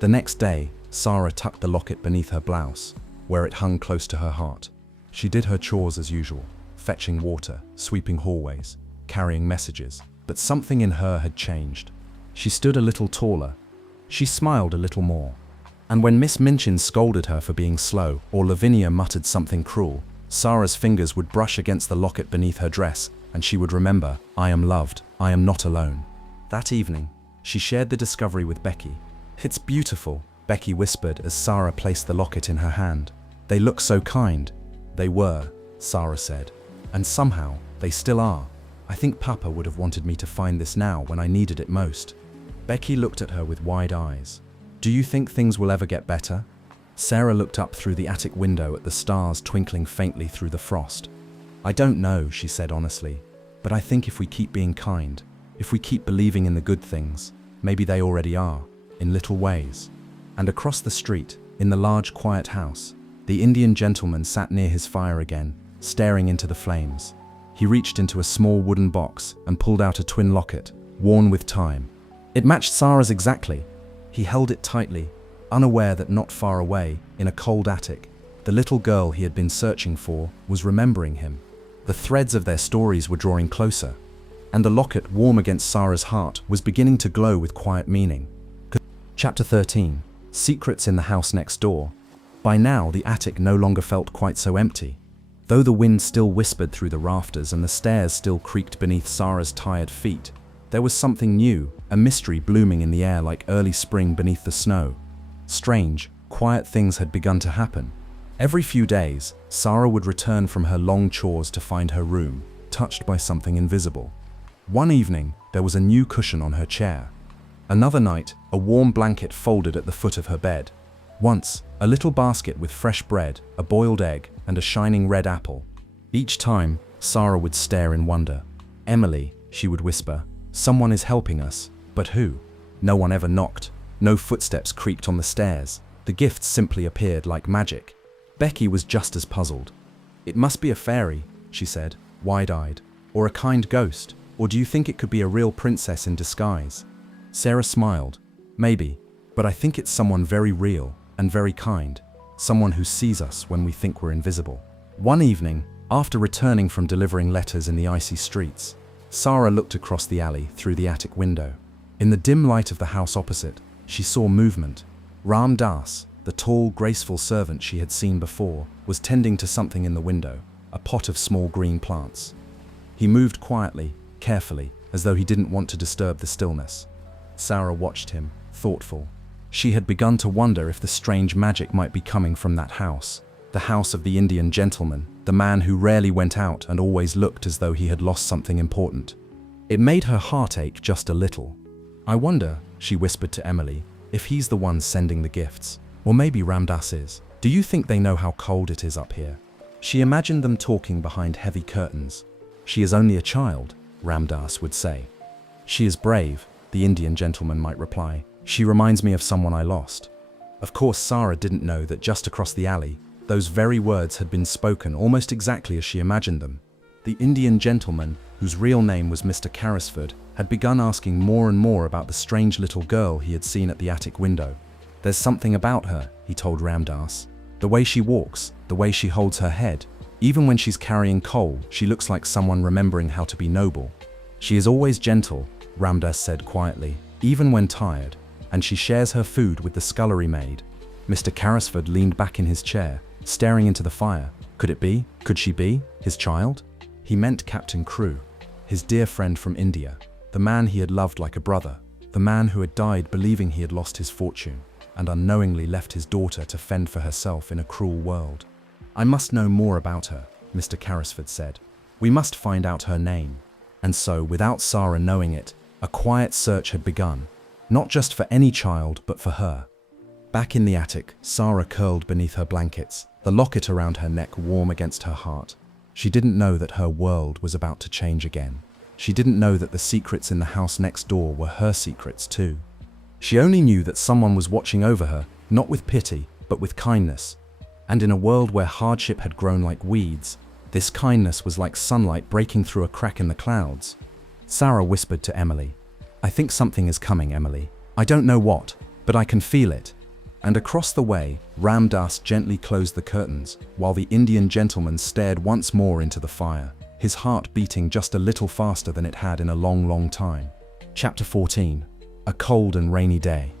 The next day, Sarah tucked the locket beneath her blouse, where it hung close to her heart. She did her chores as usual, fetching water, sweeping hallways, carrying messages, but something in her had changed. She stood a little taller. She smiled a little more. And when Miss Minchin scolded her for being slow, or Lavinia muttered something cruel, Sarah's fingers would brush against the locket beneath her dress, and she would remember, "I am loved, I am not alone." That evening, she shared the discovery with Becky. "It's beautiful," Becky whispered as Sarah placed the locket in her hand. "They look so kind." "They were," Sarah said. "And somehow, they still are. I think Papa would have wanted me to find this now when I needed it most." Becky looked at her with wide eyes. "Do you think things will ever get better?" Sarah looked up through the attic window at the stars twinkling faintly through the frost. "I don't know," she said honestly, "but I think if we keep being kind, if we keep believing in the good things, maybe they already are, in little ways." And across the street, in the large quiet house, the Indian gentleman sat near his fire again, staring into the flames. He reached into a small wooden box and pulled out a twin locket, worn with time. It matched Sarah's exactly. He held it tightly, unaware that not far away, in a cold attic, the little girl he had been searching for was remembering him. The threads of their stories were drawing closer, and the locket, warm against Sarah's heart, was beginning to glow with quiet meaning. Chapter 13. Secrets in the house next door. By now, the attic no longer felt quite so empty. Though the wind still whispered through the rafters and the stairs still creaked beneath Sarah's tired feet, there was something new, a mystery blooming in the air like early spring beneath the snow. Strange, quiet things had begun to happen. Every few days, Sarah would return from her long chores to find her room touched by something invisible. One evening, there was a new cushion on her chair. Another night, a warm blanket folded at the foot of her bed. Once, a little basket with fresh bread, a boiled egg, and a shining red apple. Each time, Sarah would stare in wonder. "Emily," she would whisper, "someone is helping us, but who?" No one ever knocked. No footsteps creaked on the stairs. The gifts simply appeared like magic. Becky was just as puzzled. "It must be a fairy," she said, wide-eyed. "Or a kind ghost. Or do you think it could be a real princess in disguise?" Sarah smiled. "Maybe, but I think it's someone very real and very kind. Someone who sees us when we think we're invisible." One evening, after returning from delivering letters in the icy streets, Sarah looked across the alley through the attic window. In the dim light of the house opposite, she saw movement. Ram Das, the tall, graceful servant she had seen before, was tending to something in the window, a pot of small green plants. He moved quietly, carefully, as though he didn't want to disturb the stillness. Sarah watched him, thoughtful. She had begun to wonder if the strange magic might be coming from that house, the house of the Indian gentleman, the man who rarely went out and always looked as though he had lost something important. It made her heart ache just a little. "I wonder," she whispered to Emily, "if he's the one sending the gifts. Or maybe Ram Das is. Do you think they know how cold it is up here?" She imagined them talking behind heavy curtains. "She is only a child," Ram Das would say. "She is brave," the Indian gentleman might reply. "She reminds me of someone I lost." Of course, Sarah didn't know that just across the alley, those very words had been spoken almost exactly as she imagined them. The Indian gentleman, whose real name was Mr. Carrisford, had begun asking more and more about the strange little girl he had seen at the attic window. "There's something about her," he told Ram Das. "The way she walks, the way she holds her head. Even when she's carrying coal, she looks like someone remembering how to be noble. She is always gentle," Ram Das said quietly, "even when tired, and she shares her food with the scullery maid." Mr. Carrisford leaned back in his chair, staring into the fire. Could she be, his child? He meant Captain Crew, his dear friend from India, the man he had loved like a brother, the man who had died believing he had lost his fortune, and unknowingly left his daughter to fend for herself in a cruel world. "I must know more about her," Mr. Carrisford said. "We must find out her name." And so, without Sarah knowing it, a quiet search had begun, not just for any child, but for her. Back in the attic, Sarah curled beneath her blankets, the locket around her neck warm against her heart. She didn't know that her world was about to change again. She didn't know that the secrets in the house next door were her secrets too. She only knew that someone was watching over her, not with pity, but with kindness. And in a world where hardship had grown like weeds, this kindness was like sunlight breaking through a crack in the clouds. Sarah whispered to Emily, "I think something is coming, Emily. I don't know what, but I can feel it." And across the way, Ram Das gently closed the curtains, while the Indian gentleman stared once more into the fire, his heart beating just a little faster than it had in a long, long time. Chapter 14. A cold and rainy day.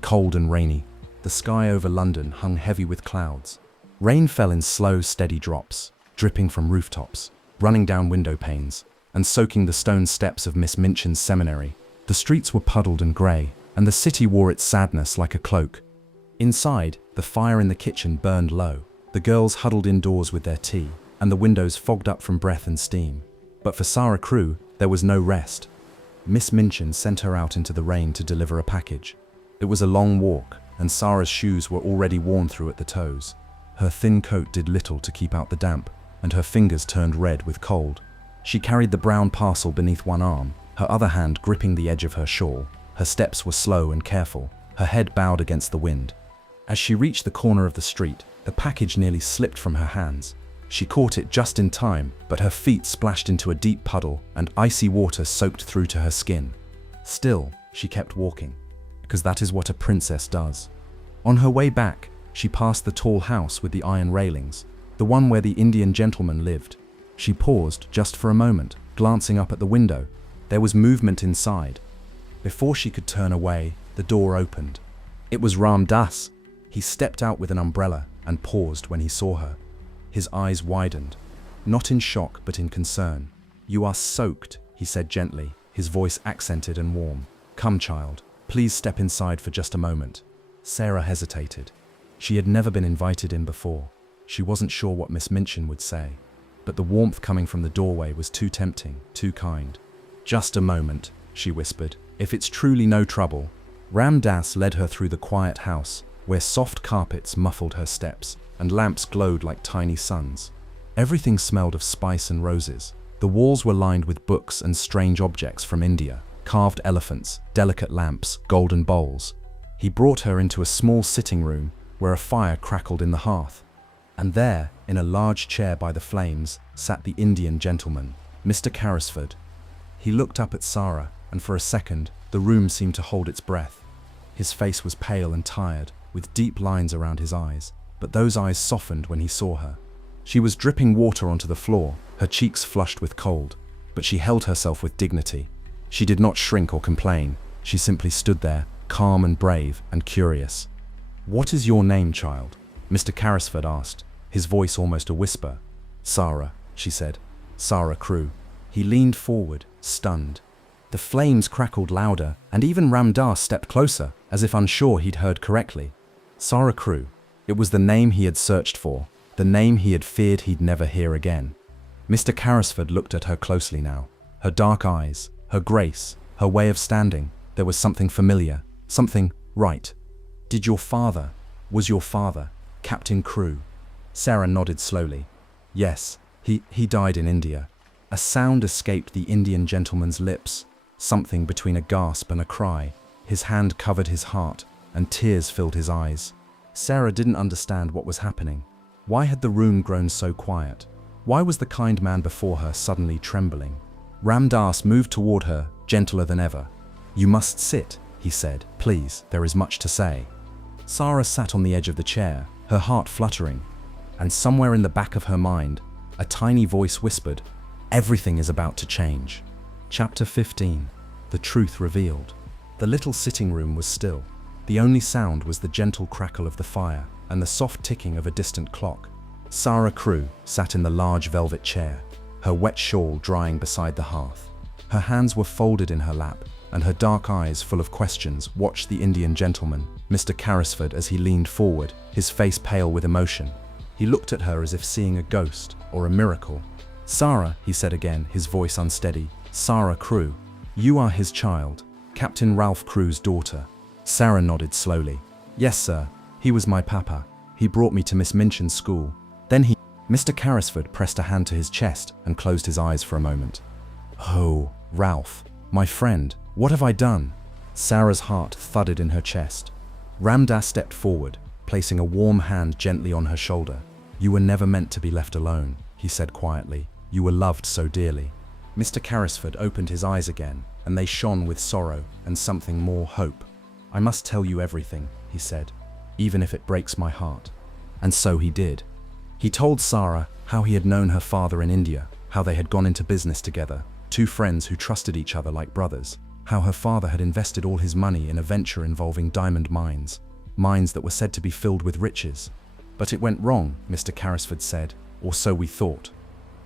Cold and rainy. The sky over London hung heavy with clouds. Rain fell in slow, steady drops, dripping from rooftops, running down window panes, and soaking the stone steps of Miss Minchin's seminary. The streets were puddled and grey, and the city wore its sadness like a cloak. Inside, the fire in the kitchen burned low. The girls huddled indoors with their tea, and the windows fogged up from breath and steam. But for Sarah Crew, there was no rest. Miss Minchin sent her out into the rain to deliver a package. It was a long walk, and Sarah's shoes were already worn through at the toes. Her thin coat did little to keep out the damp, and her fingers turned red with cold. She carried the brown parcel beneath one arm, her other hand gripping the edge of her shawl. Her steps were slow and careful, her head bowed against the wind. As she reached the corner of the street, the package nearly slipped from her hands. She caught it just in time, but her feet splashed into a deep puddle and icy water soaked through to her skin. Still, she kept walking, because that is what a princess does. On her way back, she passed the tall house with the iron railings, the one where the Indian gentleman lived. She paused just for a moment, glancing up at the window. There was movement inside. Before she could turn away, the door opened. It was Ram Das. He stepped out with an umbrella and paused when he saw her. His eyes widened, not in shock but in concern. "You are soaked," he said gently, his voice accented and warm. "Come, child, please step inside for just a moment." Sarah hesitated. She had never been invited in before. She wasn't sure what Miss Minchin would say, but the warmth coming from the doorway was too tempting, too kind. "Just a moment," she whispered. "If it's truly no trouble." Ram Dass led her through the quiet house, where soft carpets muffled her steps and lamps glowed like tiny suns. Everything smelled of spice and roses. The walls were lined with books and strange objects from India, carved elephants, delicate lamps, golden bowls. He brought her into a small sitting room where a fire crackled in the hearth. And there, in a large chair by the flames, sat the Indian gentleman, Mr. Carrisford. He looked up at Sarah, and for a second, the room seemed to hold its breath. His face was pale and tired, with deep lines around his eyes, but those eyes softened when he saw her. She was dripping water onto the floor, her cheeks flushed with cold, but she held herself with dignity. She did not shrink or complain. She simply stood there, calm and brave and curious. "What is your name, child?" Mr. Carrisford asked, his voice almost a whisper. "Sarah," she said. "Sarah Crewe." He leaned forward, stunned. The flames crackled louder, and even Ram Dass stepped closer, as if unsure he'd heard correctly. Sarah Crewe. It was the name he had searched for, the name he had feared he'd never hear again. Mr. Carrisford looked at her closely now. Her dark eyes, her grace, her way of standing. There was something familiar, something right. Was your father, Captain Crewe?" Sarah nodded slowly. "Yes, he died in India." A sound escaped the Indian gentleman's lips, something between a gasp and a cry. His hand covered his heart, and tears filled his eyes. Sarah didn't understand what was happening. Why had the room grown so quiet? Why was the kind man before her suddenly trembling? Ram Dass moved toward her, gentler than ever. "You must sit," he said. "Please, there is much to say." Sarah sat on the edge of the chair, her heart fluttering, and somewhere in the back of her mind, a tiny voice whispered, "Everything is about to change." Chapter 15. The Truth Revealed. The little sitting room was still. The only sound was the gentle crackle of the fire and the soft ticking of a distant clock. Sarah Crewe sat in the large velvet chair, her wet shawl drying beside the hearth. Her hands were folded in her lap, and her dark eyes, full of questions, watched the Indian gentleman, Mr. Carrisford, as he leaned forward, his face pale with emotion. He looked at her as if seeing a ghost or a miracle. "Sarah," he said again, his voice unsteady. "Sarah Crewe. You are his child, Captain Ralph Crewe's daughter." Sarah nodded slowly. "Yes, sir. He was my papa. He brought me to Miss Minchin's school. Then he—" Mr. Carrisford pressed a hand to his chest and closed his eyes for a moment. "Oh, Ralph, my friend, what have I done?" Sarah's heart thudded in her chest. Ram Dass stepped forward, placing a warm hand gently on her shoulder. "You were never meant to be left alone," he said quietly. "You were loved so dearly." Mr. Carrisford opened his eyes again, and they shone with sorrow and something more, hope. "I must tell you everything," he said, "even if it breaks my heart." And so he did. He told Sarah how he had known her father in India, how they had gone into business together, two friends who trusted each other like brothers, how her father had invested all his money in a venture involving diamond mines, mines that were said to be filled with riches. "But it went wrong," Mr. Carrisford said, "or so we thought.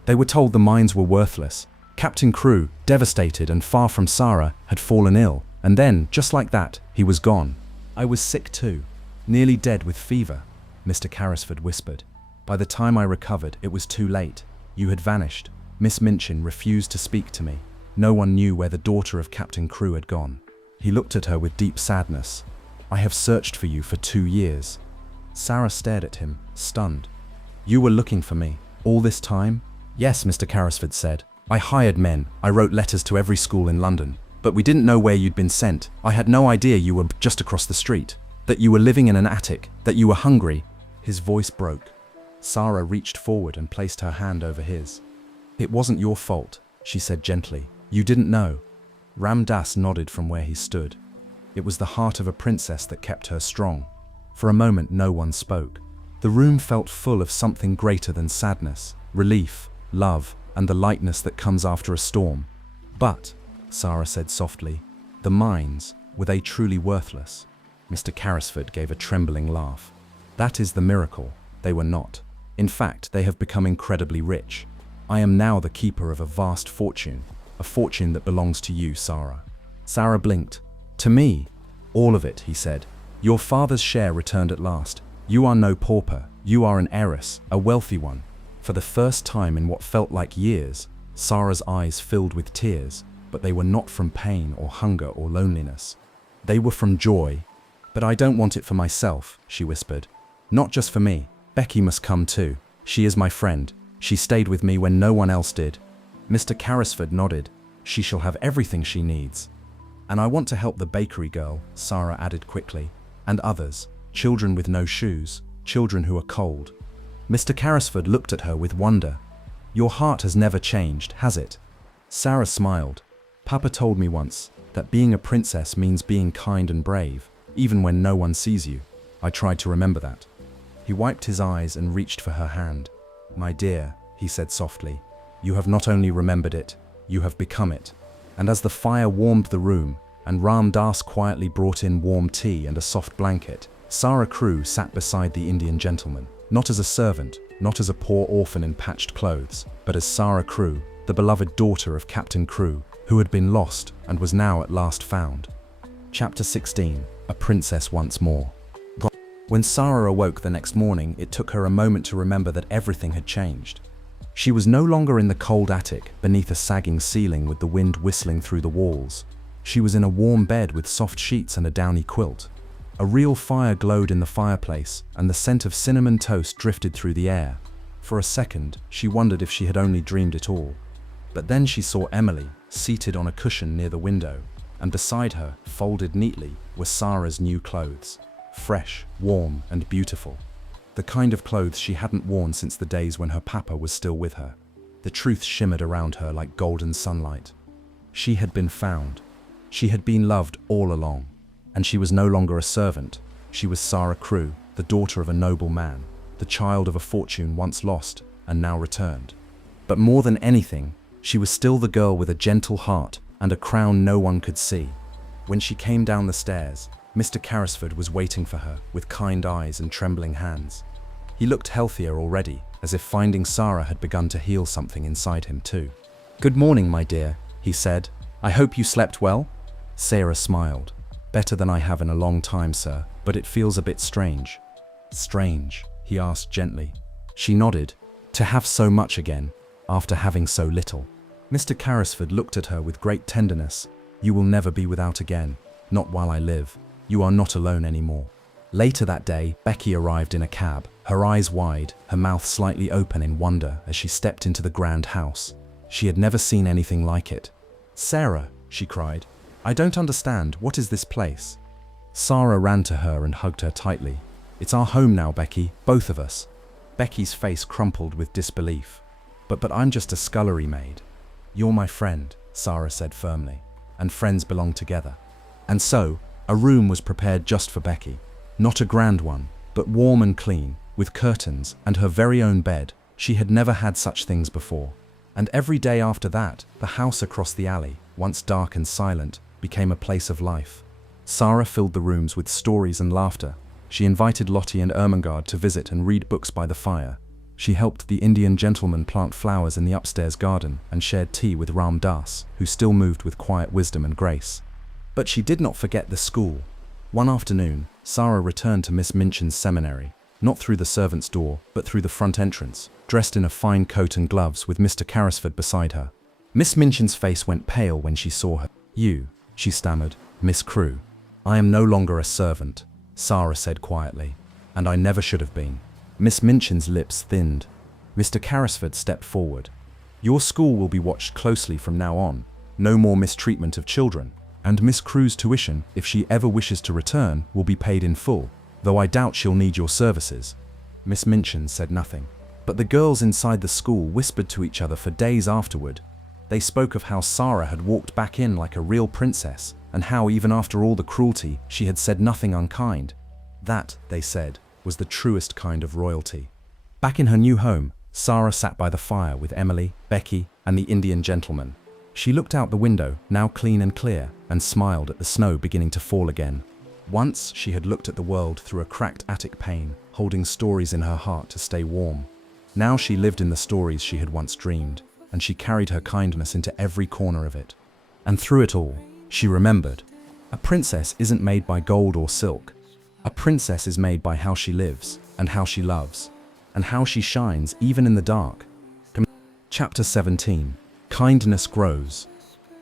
They were told the mines were worthless. Captain Crewe, devastated and far from Sarah, had fallen ill, and then, just like that, he was gone. I was sick too, nearly dead with fever," Mr. Carrisford whispered. "By the time I recovered, it was too late. You had vanished. Miss Minchin refused to speak to me. No one knew where the daughter of Captain Crewe had gone." He looked at her with deep sadness. "I have searched for you for 2 years." Sarah stared at him, stunned. "You were looking for me, all this time?" "Yes," Mr. Carrisford said. "I hired men, I wrote letters to every school in London, but we didn't know where you'd been sent. I had no idea you were just across the street, that you were living in an attic, that you were hungry." His voice broke. Sarah reached forward and placed her hand over his. "It wasn't your fault," she said gently. "You didn't know." Ram Dass nodded from where he stood. It was the heart of a princess that kept her strong. For a moment no one spoke. The room felt full of something greater than sadness, relief, love, and the lightness that comes after a storm. "But," Sarah said softly, "the mines, were they truly worthless?" Mr. Carrisford gave a trembling laugh. "That is the miracle. They were not. In fact, they have become incredibly rich. I am now the keeper of a vast fortune, a fortune that belongs to you, Sarah." Sarah blinked. "To me?" "All of it," he said. "Your father's share returned at last. You are no pauper. You are an heiress, a wealthy one. For the first time in what felt like years, Sarah's eyes filled with tears, but they were not from pain or hunger or loneliness. They were from joy. But I don't want it for myself, she whispered. Not just for me. Becky must come too. She is my friend. She stayed with me when no one else did. Mr. Carrisford nodded. She shall have everything she needs. And I want to help the bakery girl, Sarah added quickly, and others, children with no shoes, children who are cold. Mr. Carrisford looked at her with wonder. Your heart has never changed, has it? Sarah smiled. Papa told me once that being a princess means being kind and brave, even when no one sees you. I tried to remember that. He wiped his eyes and reached for her hand. My dear, he said softly, you have not only remembered it, you have become it. And as the fire warmed the room, and Ram Das quietly brought in warm tea and a soft blanket, Sarah Crewe sat beside the Indian gentleman, not as a servant, not as a poor orphan in patched clothes, but as Sarah Crewe, the beloved daughter of Captain Crewe, who had been lost and was now at last found. Chapter 16. A Princess Once More. When Sarah awoke the next morning, it took her a moment to remember that everything had changed. She was no longer in the cold attic, beneath a sagging ceiling with the wind whistling through the walls. She was in a warm bed with soft sheets and a downy quilt. A real fire glowed in the fireplace, and the scent of cinnamon toast drifted through the air. For a second, she wondered if she had only dreamed it all. But then she saw Emily, seated on a cushion near the window, and beside her, folded neatly, were Sarah's new clothes. Fresh, warm, and beautiful. The kind of clothes she hadn't worn since the days when her papa was still with her. The truth shimmered around her like golden sunlight. She had been found. She had been loved all along. And she was no longer a servant. She was Sarah Crewe, the daughter of a noble man, the child of a fortune once lost and now returned. But more than anything, she was still the girl with a gentle heart and a crown no one could see. When she came down the stairs, Mr. Carrisford was waiting for her with kind eyes and trembling hands. He looked healthier already, as if finding Sarah had begun to heal something inside him too. Good morning, my dear, he said. I hope you slept well? Sarah smiled. Better than I have in a long time, sir, but it feels a bit strange. Strange? He asked gently. She nodded. To have so much again, after having so little. Mr. Carrisford looked at her with great tenderness. You will never be without again, not while I live. You are not alone anymore. Later that day, Becky arrived in a cab, her eyes wide, her mouth slightly open in wonder as she stepped into the grand house. She had never seen anything like it. Sarah, she cried, I don't understand. What is this place? Sarah ran to her and hugged her tightly. It's our home now, Becky, both of us. Becky's face crumpled with disbelief. But I'm just a scullery maid. You're my friend, Sarah said firmly, and friends belong together. And so, a room was prepared just for Becky. Not a grand one, but warm and clean, with curtains and her very own bed. She had never had such things before. And every day after that, the house across the alley, once dark and silent, became a place of life. Sarah filled the rooms with stories and laughter. She invited Lottie and Ermengarde to visit and read books by the fire. She helped the Indian gentleman plant flowers in the upstairs garden and shared tea with Ram Das, who still moved with quiet wisdom and grace. But she did not forget the school. One afternoon, Sarah returned to Miss Minchin's seminary, not through the servants' door, but through the front entrance, dressed in a fine coat and gloves with Mr. Carrisford beside her. Miss Minchin's face went pale when she saw her. You, she stammered, Miss Crewe. I am no longer a servant, Sarah said quietly, and I never should have been. Miss Minchin's lips thinned. Mr. Carrisford stepped forward. Your school will be watched closely from now on. No more mistreatment of children. And Miss Crewe's tuition, if she ever wishes to return, will be paid in full, though I doubt she'll need your services. Miss Minchin said nothing. But the girls inside the school whispered to each other for days afterward. They spoke of how Sarah had walked back in like a real princess, and how even after all the cruelty, she had said nothing unkind. That, they said, was the truest kind of royalty. Back in her new home, Sarah sat by the fire with Emily, Becky, and the Indian gentleman. She looked out the window, now clean and clear, and smiled at the snow beginning to fall again. Once she had looked at the world through a cracked attic pane, holding stories in her heart to stay warm. Now she lived in the stories she had once dreamed, and she carried her kindness into every corner of it. And through it all, she remembered. A princess isn't made by gold or silk. A princess is made by how she lives, and how she loves, and how she shines even in the dark. Chapter 17. Kindness Grows.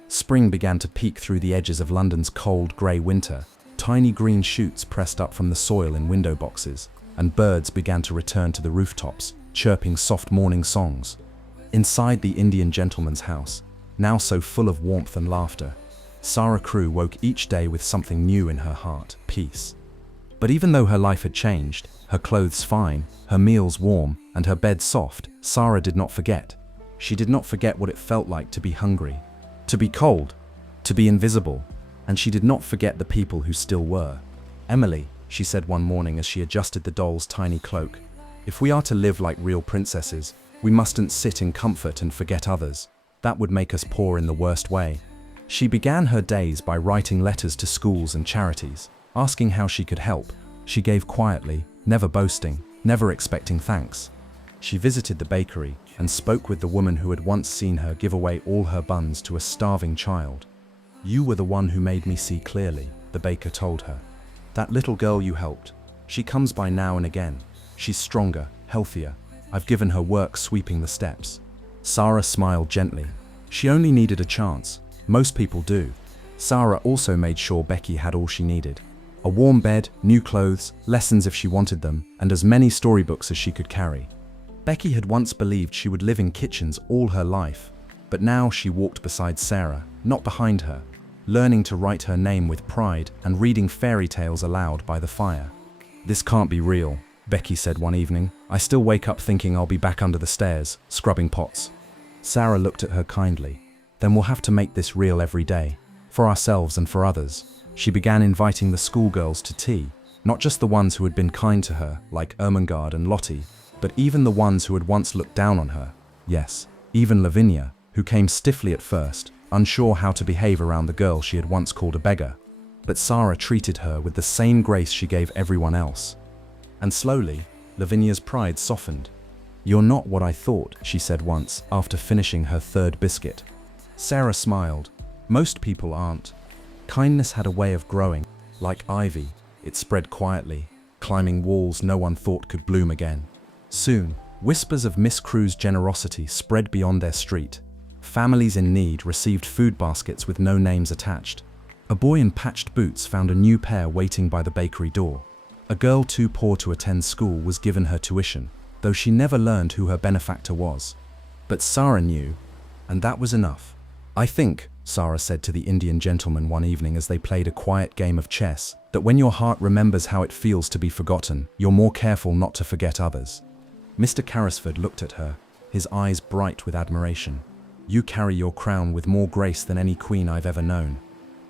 Spring began to peek through the edges of London's cold, grey winter. Tiny green shoots pressed up from the soil in window boxes, and birds began to return to the rooftops, chirping soft morning songs. Inside the Indian gentleman's house, now so full of warmth and laughter, Sarah Crewe woke each day with something new in her heart: peace. But even though her life had changed, her clothes fine, her meals warm, and her bed soft, Sarah did not forget. She did not forget what it felt like to be hungry, to be cold, to be invisible, and she did not forget the people who still were. "Emily," she said one morning as she adjusted the doll's tiny cloak, "if we are to live like real princesses, we mustn't sit in comfort and forget others. That would make us poor in the worst way." She began her days by writing letters to schools and charities, asking how she could help. She gave quietly, never boasting, never expecting thanks. She visited the bakery and spoke with the woman who had once seen her give away all her buns to a starving child. "You were the one who made me see clearly," the baker told her. "That little girl you helped, she comes by now and again. She's stronger, healthier. I've given her work sweeping the steps." Sarah smiled gently. She only needed a chance. Most people do. Sarah also made sure Becky had all she needed: a warm bed, new clothes, lessons if she wanted them, and as many storybooks as she could carry. Becky had once believed she would live in kitchens all her life, but now she walked beside Sarah, not behind her, learning to write her name with pride and reading fairy tales aloud by the fire. "This can't be real," Becky said one evening. "I still wake up thinking I'll be back under the stairs, scrubbing pots." Sarah looked at her kindly. "Then we'll have to make this real every day, for ourselves and for others." She began inviting the schoolgirls to tea, not just the ones who had been kind to her, like Ermengarde and Lottie, but even the ones who had once looked down on her. Yes, even Lavinia, who came stiffly at first, unsure how to behave around the girl she had once called a beggar. But Sarah treated her with the same grace she gave everyone else. And slowly, Lavinia's pride softened. "You're not what I thought," she said once, after finishing her third biscuit. Sarah smiled. "Most people aren't." Kindness had a way of growing. Like ivy, it spread quietly, climbing walls no one thought could bloom again. Soon, whispers of Miss Crewe's generosity spread beyond their street. Families in need received food baskets with no names attached. A boy in patched boots found a new pair waiting by the bakery door. A girl too poor to attend school was given her tuition, though she never learned who her benefactor was. But Sarah knew, and that was enough. "I think," Sarah said to the Indian gentleman one evening as they played a quiet game of chess, "that when your heart remembers how it feels to be forgotten, you're more careful not to forget others." Mr. Carrisford looked at her, his eyes bright with admiration. "You carry your crown with more grace than any queen I've ever known."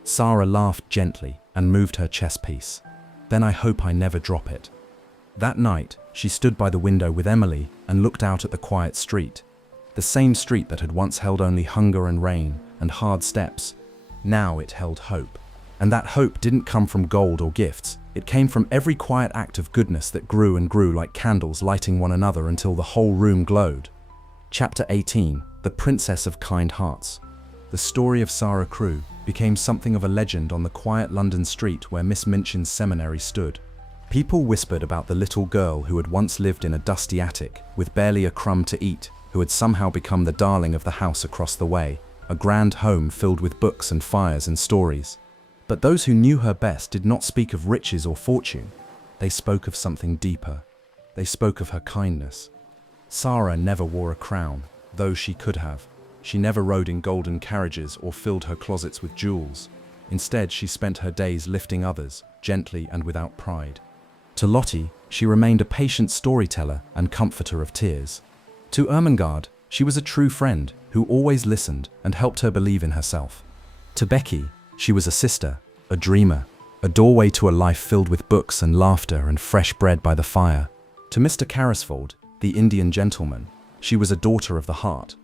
Sarah laughed gently and moved her chess piece. "Then I hope I never drop it." That night, she stood by the window with Emily and looked out at the quiet street. The same street that had once held only hunger and rain and hard steps. Now it held hope. And that hope didn't come from gold or gifts. It came from every quiet act of goodness that grew and grew like candles lighting one another until the whole room glowed. Chapter 18. The Princess of Kind Hearts. The story of Sarah Crewe became something of a legend on the quiet London street where Miss Minchin's seminary stood. People whispered about the little girl who had once lived in a dusty attic with barely a crumb to eat, who had somehow become the darling of the house across the way, a grand home filled with books and fires and stories. But those who knew her best did not speak of riches or fortune. They spoke of something deeper. They spoke of her kindness. Sarah never wore a crown, though she could have. She never rode in golden carriages or filled her closets with jewels. Instead, she spent her days lifting others, gently and without pride. To Lottie, she remained a patient storyteller and comforter of tears. To Ermengarde, she was a true friend who always listened and helped her believe in herself. To Becky, she was a sister, a dreamer, a doorway to a life filled with books and laughter and fresh bread by the fire. To Mr. Carrisford, the Indian gentleman, she was a daughter of the heart.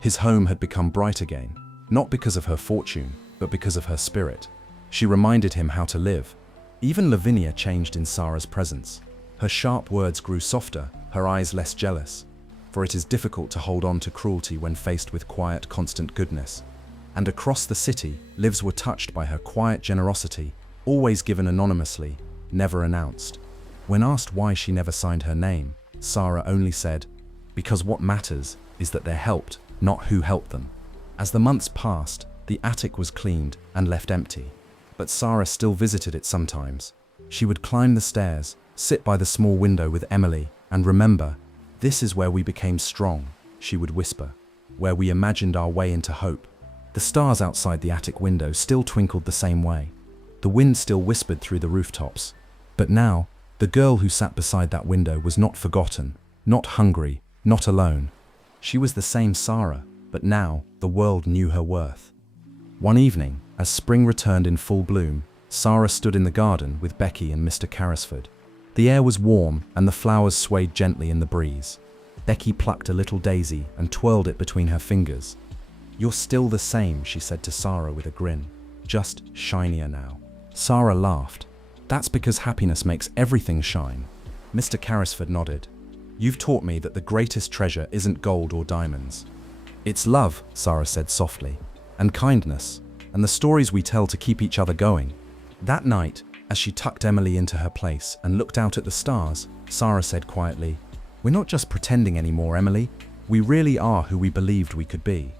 His home had become bright again, not because of her fortune, but because of her spirit. She reminded him how to live. Even Lavinia changed in Sarah's presence. Her sharp words grew softer, her eyes less jealous. For it is difficult to hold on to cruelty when faced with quiet, constant goodness. And across the city, lives were touched by her quiet generosity, always given anonymously, never announced. When asked why she never signed her name, Sarah only said, "Because what matters is that they're helped, not who helped them." As the months passed, the attic was cleaned and left empty. But Sarah still visited it sometimes. She would climb the stairs, sit by the small window with Emily, and remember, "This is where we became strong," she would whisper, "where we imagined our way into hope." The stars outside the attic window still twinkled the same way. The wind still whispered through the rooftops. But now, the girl who sat beside that window was not forgotten, not hungry, not alone. She was the same Sarah, but now the world knew her worth. One evening, as spring returned in full bloom, Sarah stood in the garden with Becky and Mr. Carrisford. The air was warm and the flowers swayed gently in the breeze. Becky plucked a little daisy and twirled it between her fingers. "You're still the same," she said to Sarah with a grin, "just shinier now." Sarah laughed. "That's because happiness makes everything shine." Mr. Carrisford nodded. "You've taught me that the greatest treasure isn't gold or diamonds. It's love," Sarah said softly, "and kindness, and the stories we tell to keep each other going." That night, as she tucked Emily into her place and looked out at the stars, Sarah said quietly, "We're not just pretending anymore, Emily. We really are who we believed we could be."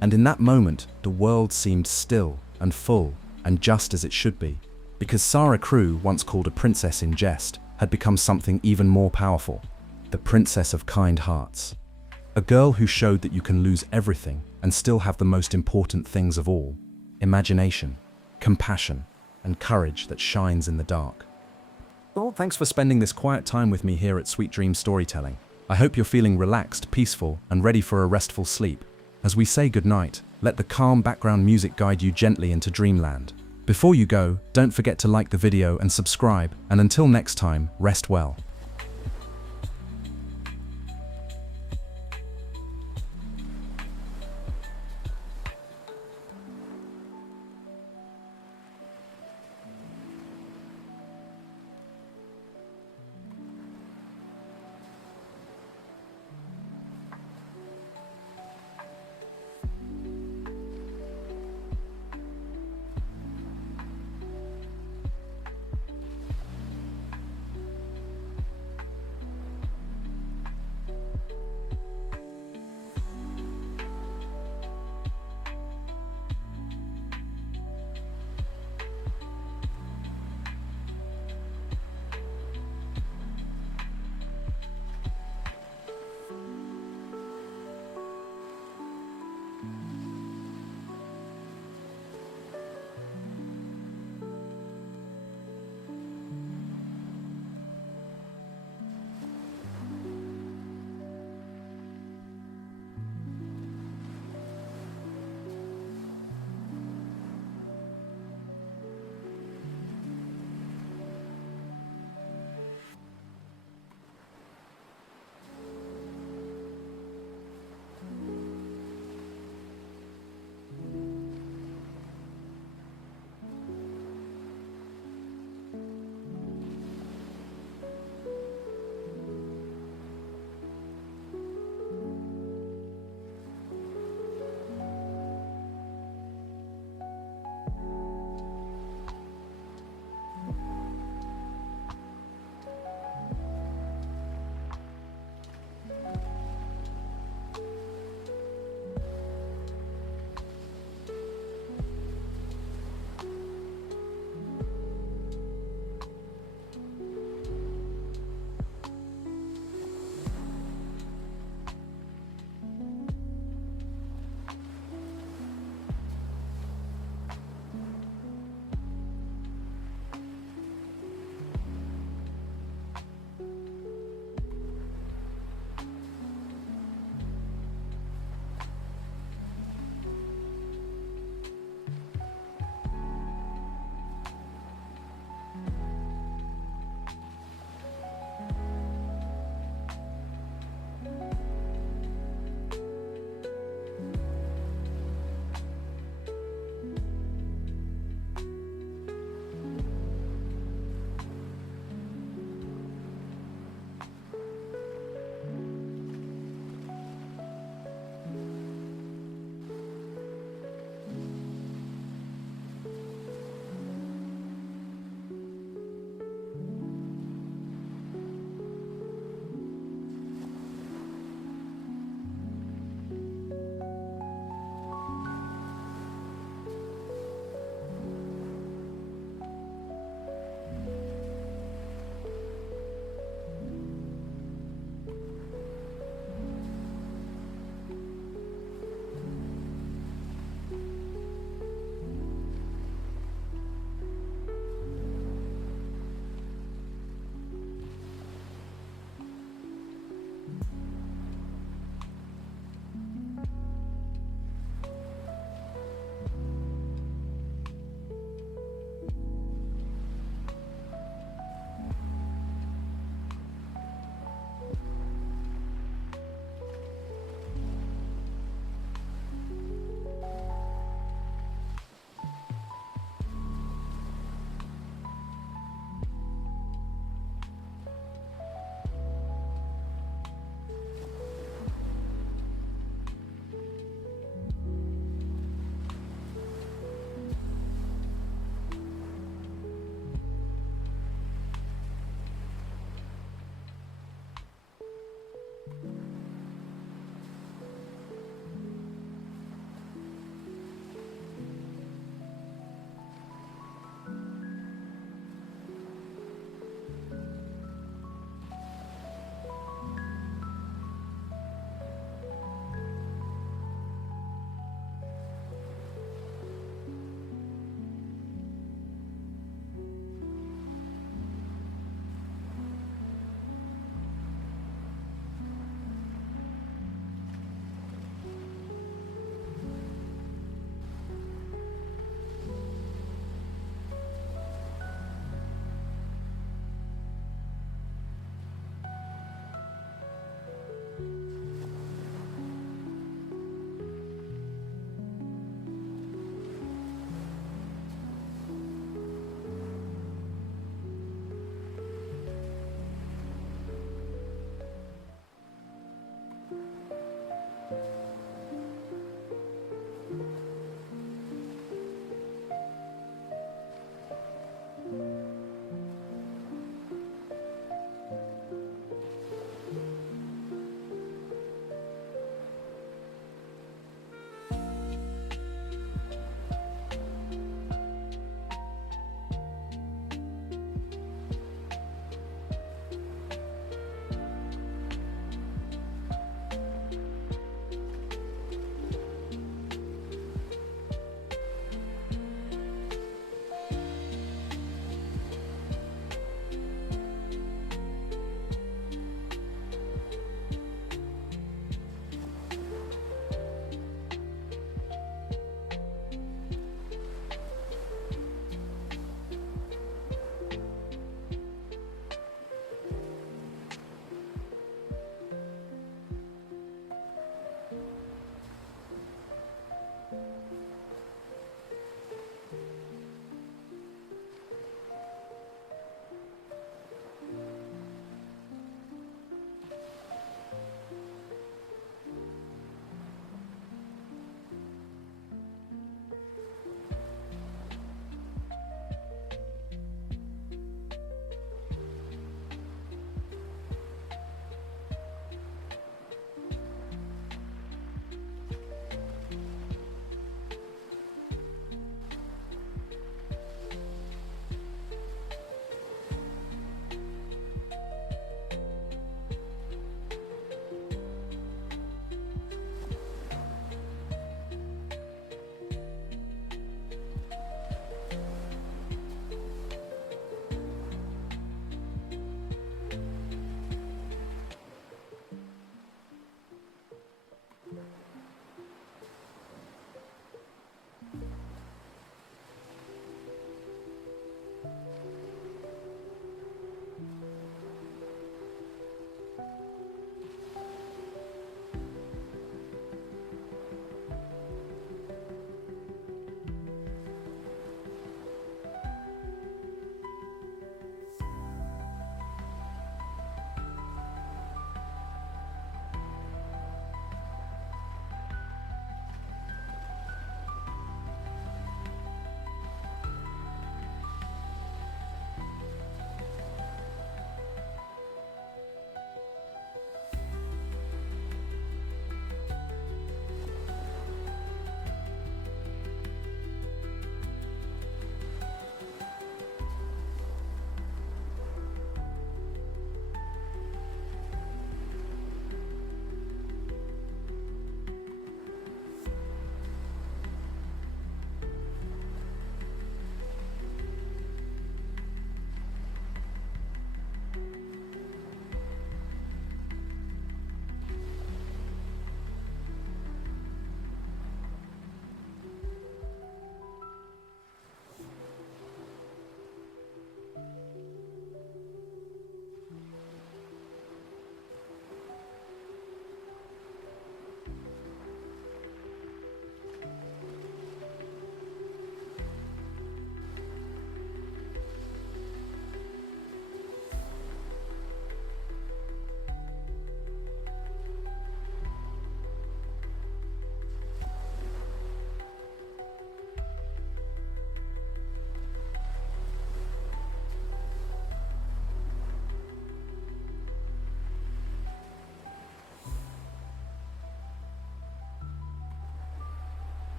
And in that moment, the world seemed still and full and just as it should be, because Sarah Crewe, once called a princess in jest, had become something even more powerful, the Princess of Kind Hearts. A girl who showed that you can lose everything and still have the most important things of all: imagination, compassion, and courage that shines in the dark. Well, thanks for spending this quiet time with me here at Sweet Dream Storytelling. I hope you're feeling relaxed, peaceful, and ready for a restful sleep. As we say goodnight, let the calm background music guide you gently into dreamland. Before you go, don't forget to like the video and subscribe, and until next time, rest well.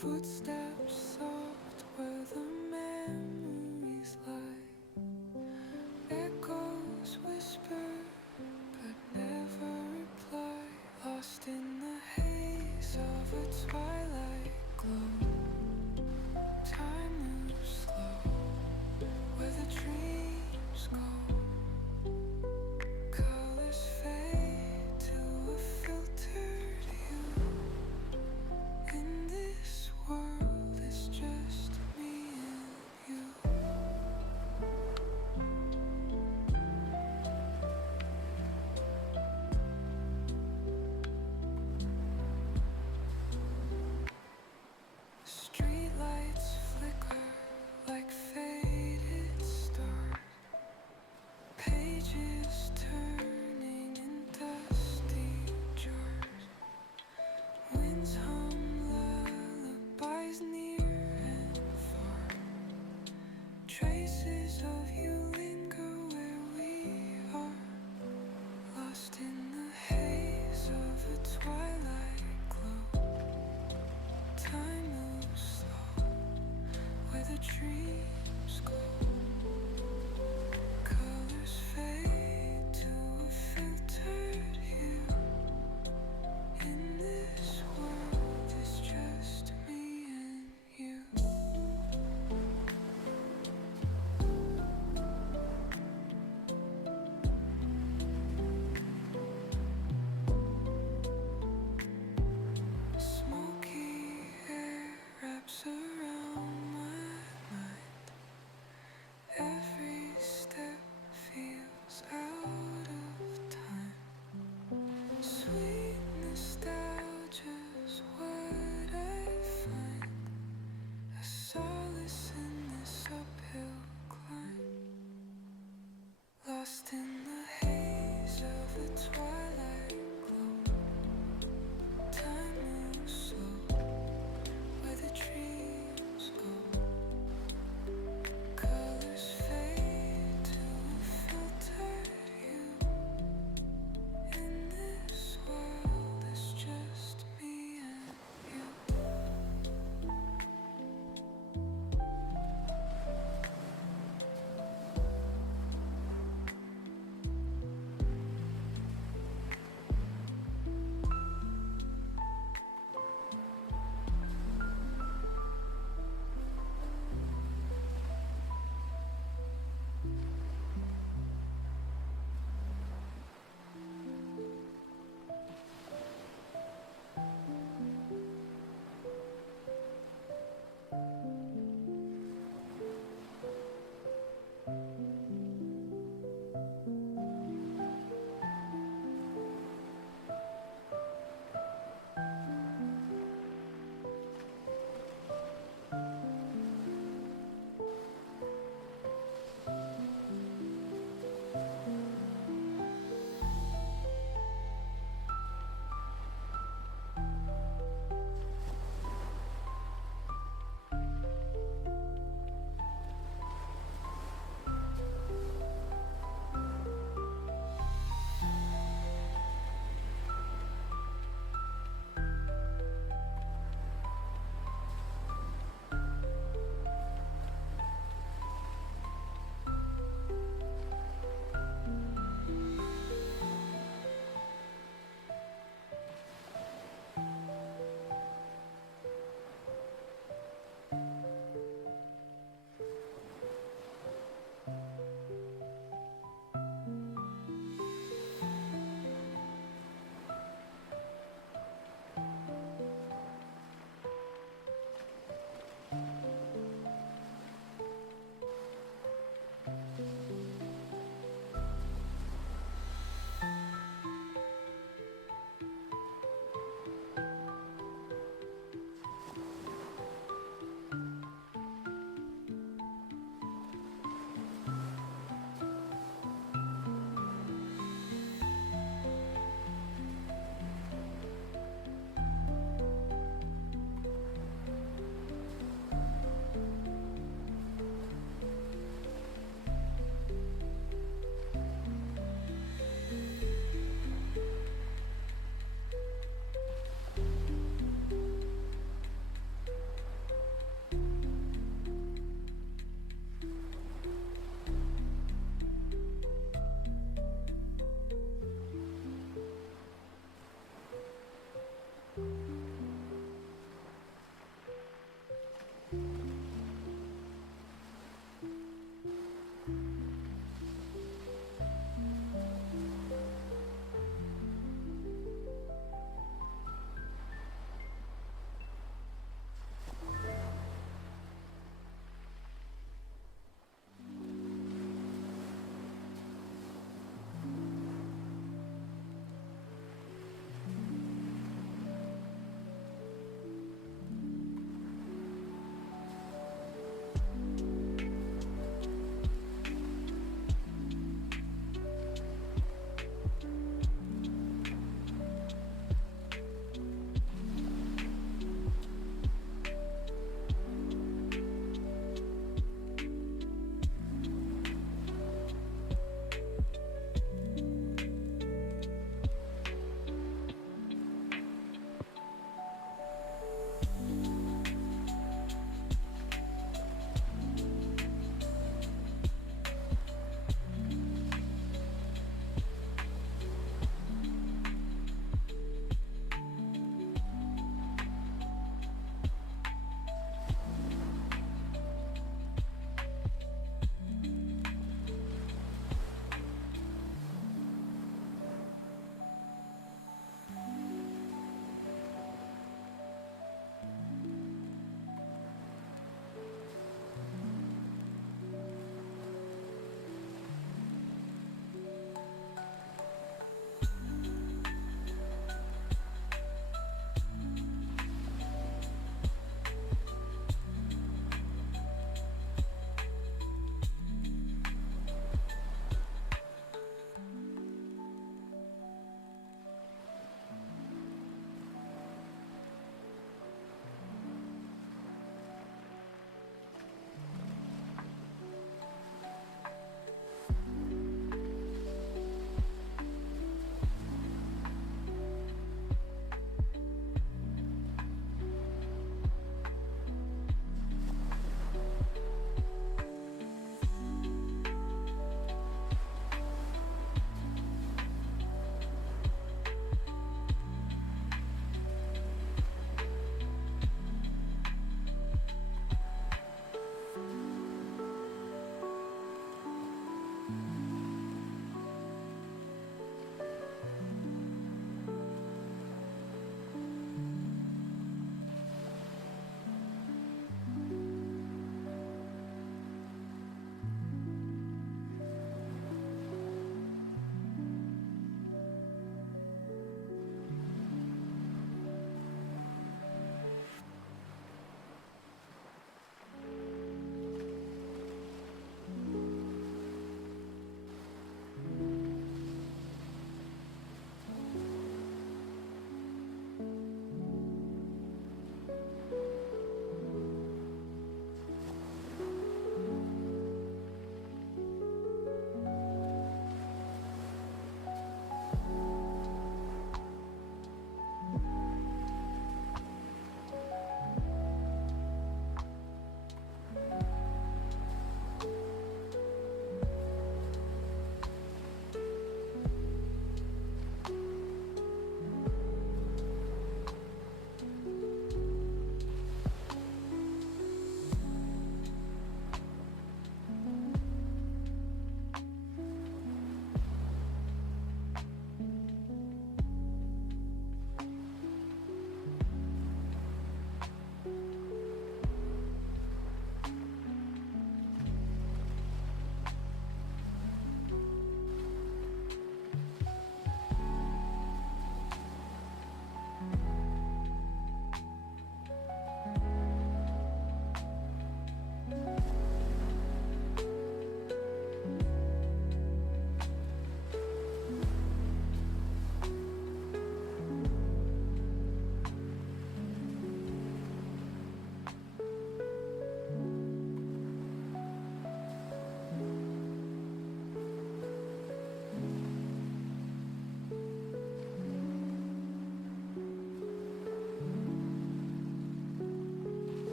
Footsteps soft where the memories lie. Echoes whisper but never reply. Lost in the haze of a twilight glow. Time moves slow where the dreams go. Colors fade to a filtered hue. In this world it's just me and you. Streetlights flicker like faded stars.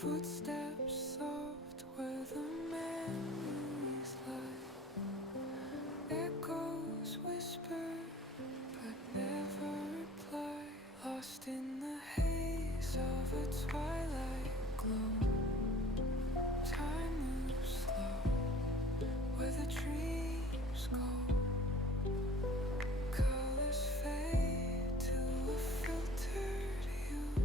Footsteps soft where the memories lie. Echoes whisper but never reply. Lost in the haze of a twilight glow. Time moves slow where the dreams go. Colors fade to a filtered hue.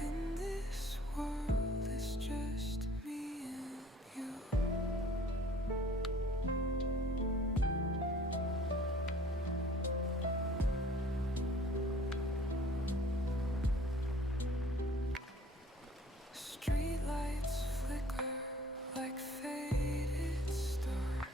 In this world it's just me and you. Streetlights flicker like faded stars.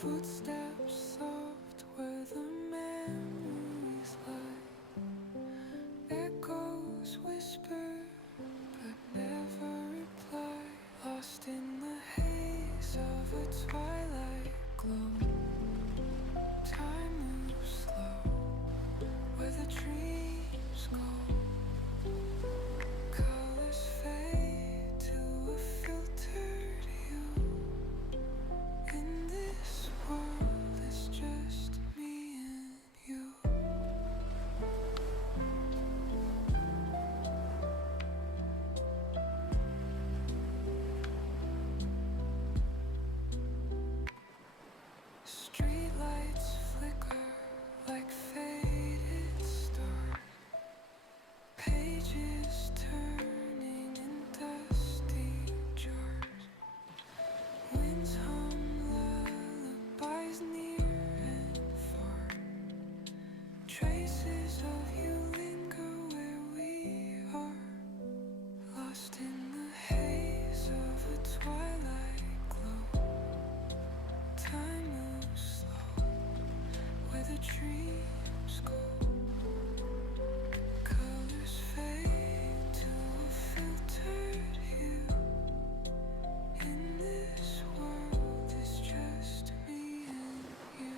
Footsteps soft where the memories lie. Echoes whisper but never reply. Lost in the haze of a twilight glow. Time moves slow where the dreams go. Colors fade to a filtered hue. In this world it's just me and you. Streetlights flicker like faded stars. Pages turning in dusty jars. Winds hum lullabies near and far. Traces of you linger where we are. Lost in the haze of a twilight glow. Time moves slow where the dreams go. Colors fade to a filtered hue. In this world it's just me and you.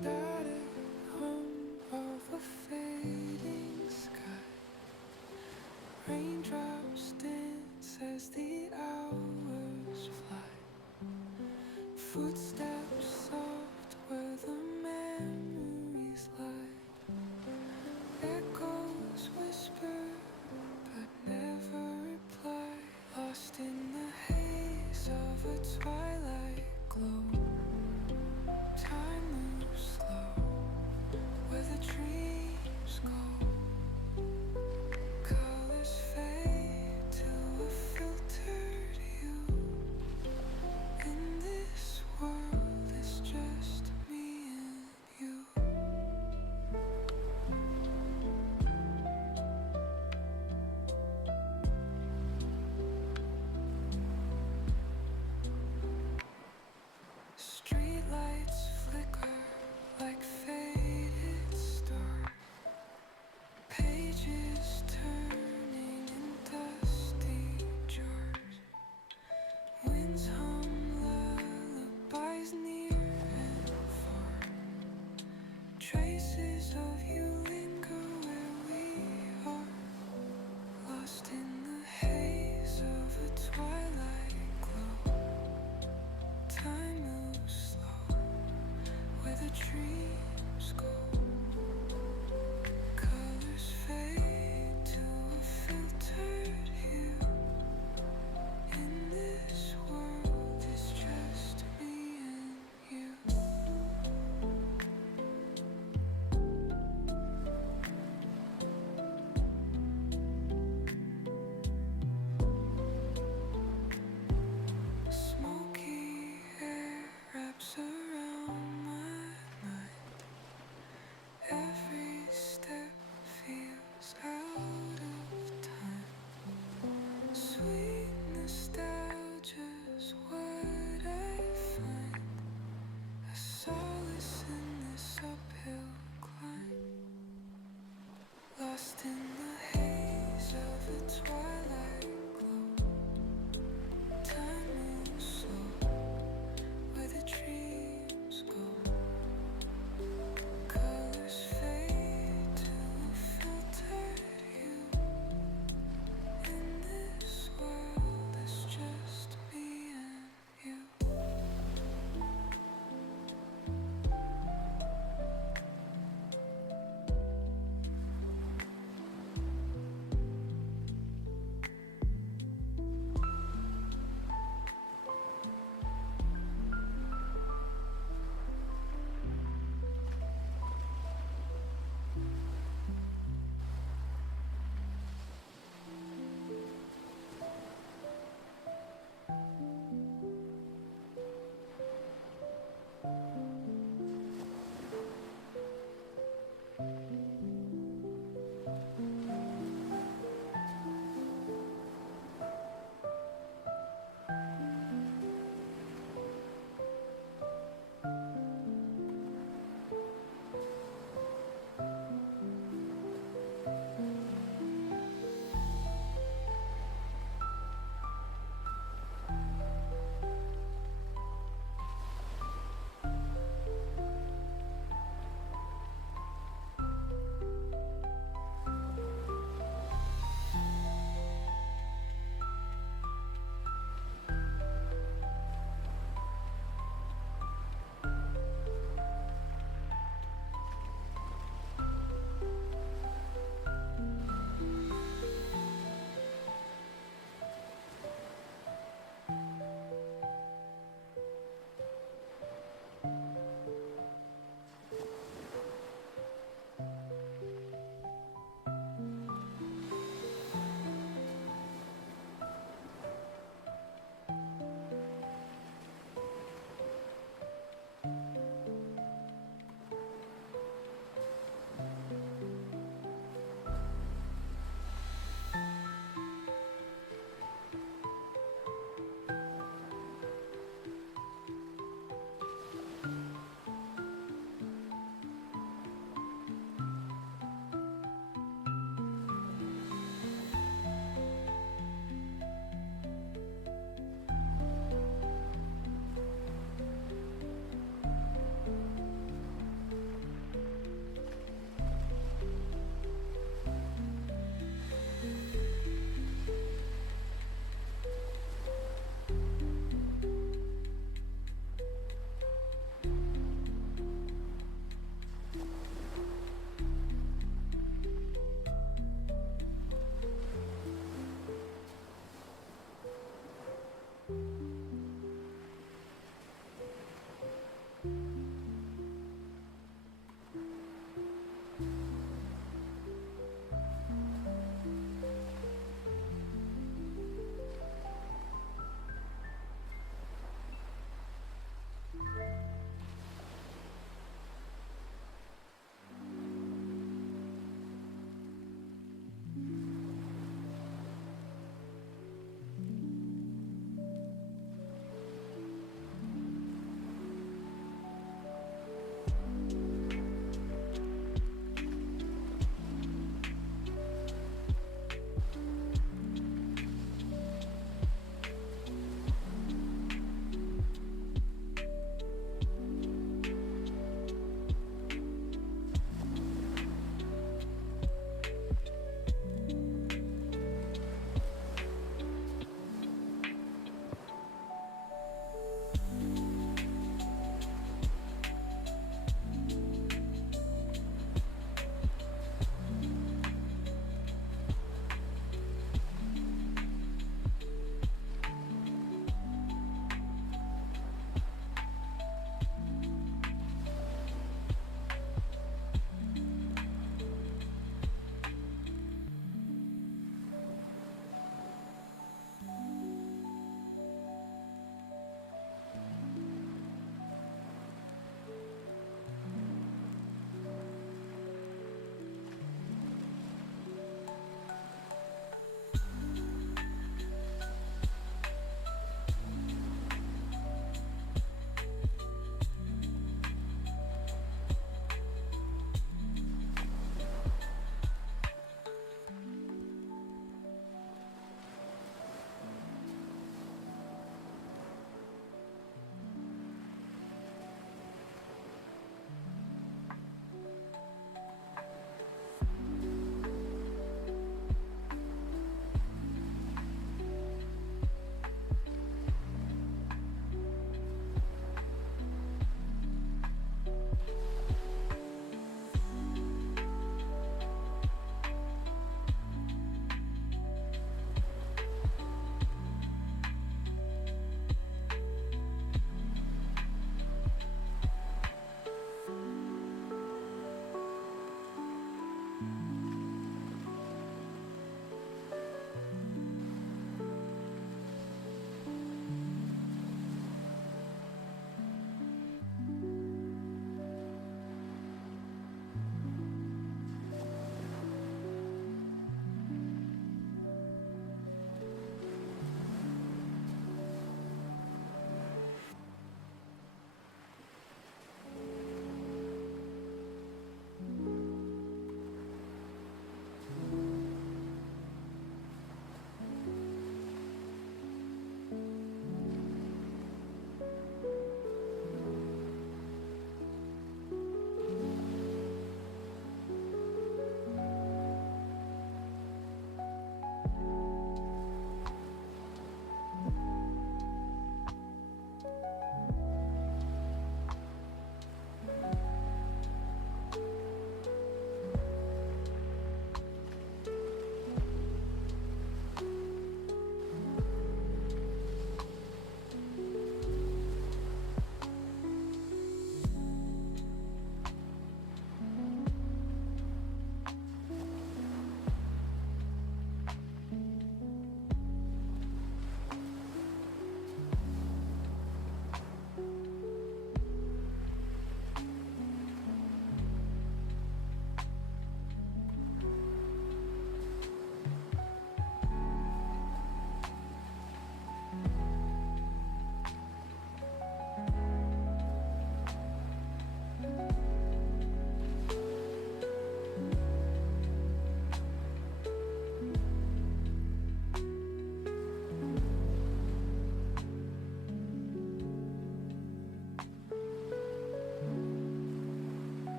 static hum of a fading sky. Raindrops dance as the hours fly. Footsteps soft where the memories lie. Echoes whisper but never reply. Lost in the haze of a twilight glow. Time moves slow where the dreams go. Colors fade to a filtered hue. In this world it's just me and you. Streetlights flicker like faded stars. Pages turning in dusty jars. Winds hum lullabies near and far. Traces of you linger where we are. Lost in the haze of a twilight glow. Time moves slow where the dreams go. Colors fade to a filtered hue. In this world it's just me and you.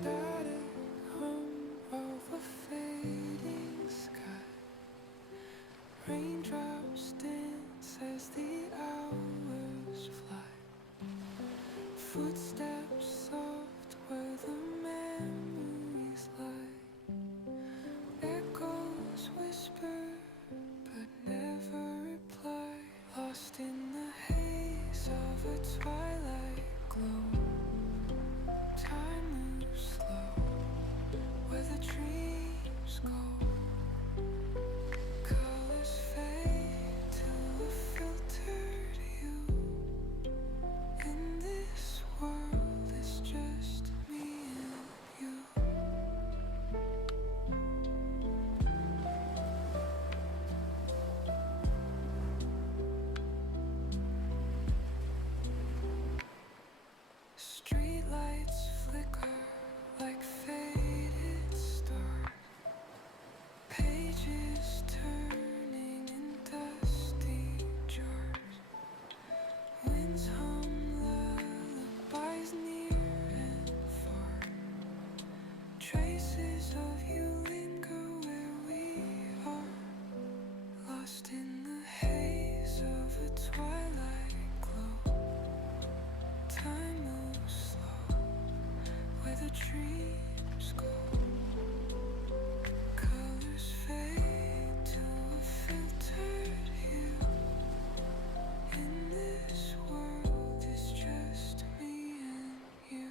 static hum of a fading sky. Raindrops dance as the hours fly. Footsteps soft where the memories lie. Echoes whisper but never reply. Lost in the haze of a twilight glow. Time moves slow where the dreams go. Colors fade to a filtered hue. In this world it's just me and you. Streetlights flicker like faded stars. Pages turning in dusty jars. Winds hum lullabies near and far. Traces of you linger where we are. Lost in the haze of a twilight glow. Time moves slow where the dreams go. Colors fade to a filtered hue. In this world it's just me and you.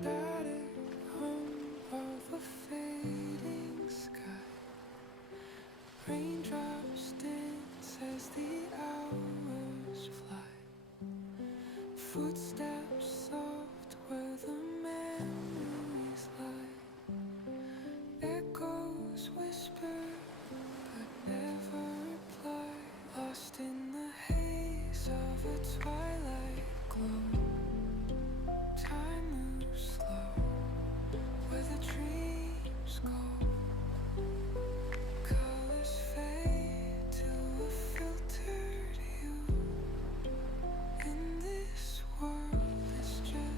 static hum of a fading sky. Raindrops dance as the hours fly. Footsteps soft where the memories lie. Echoes whisper but never reply. Lost in the haze of a twilight glow. Time moves slow where the dreams go. Colors fade to a filtered hue. In this world it's just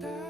stars.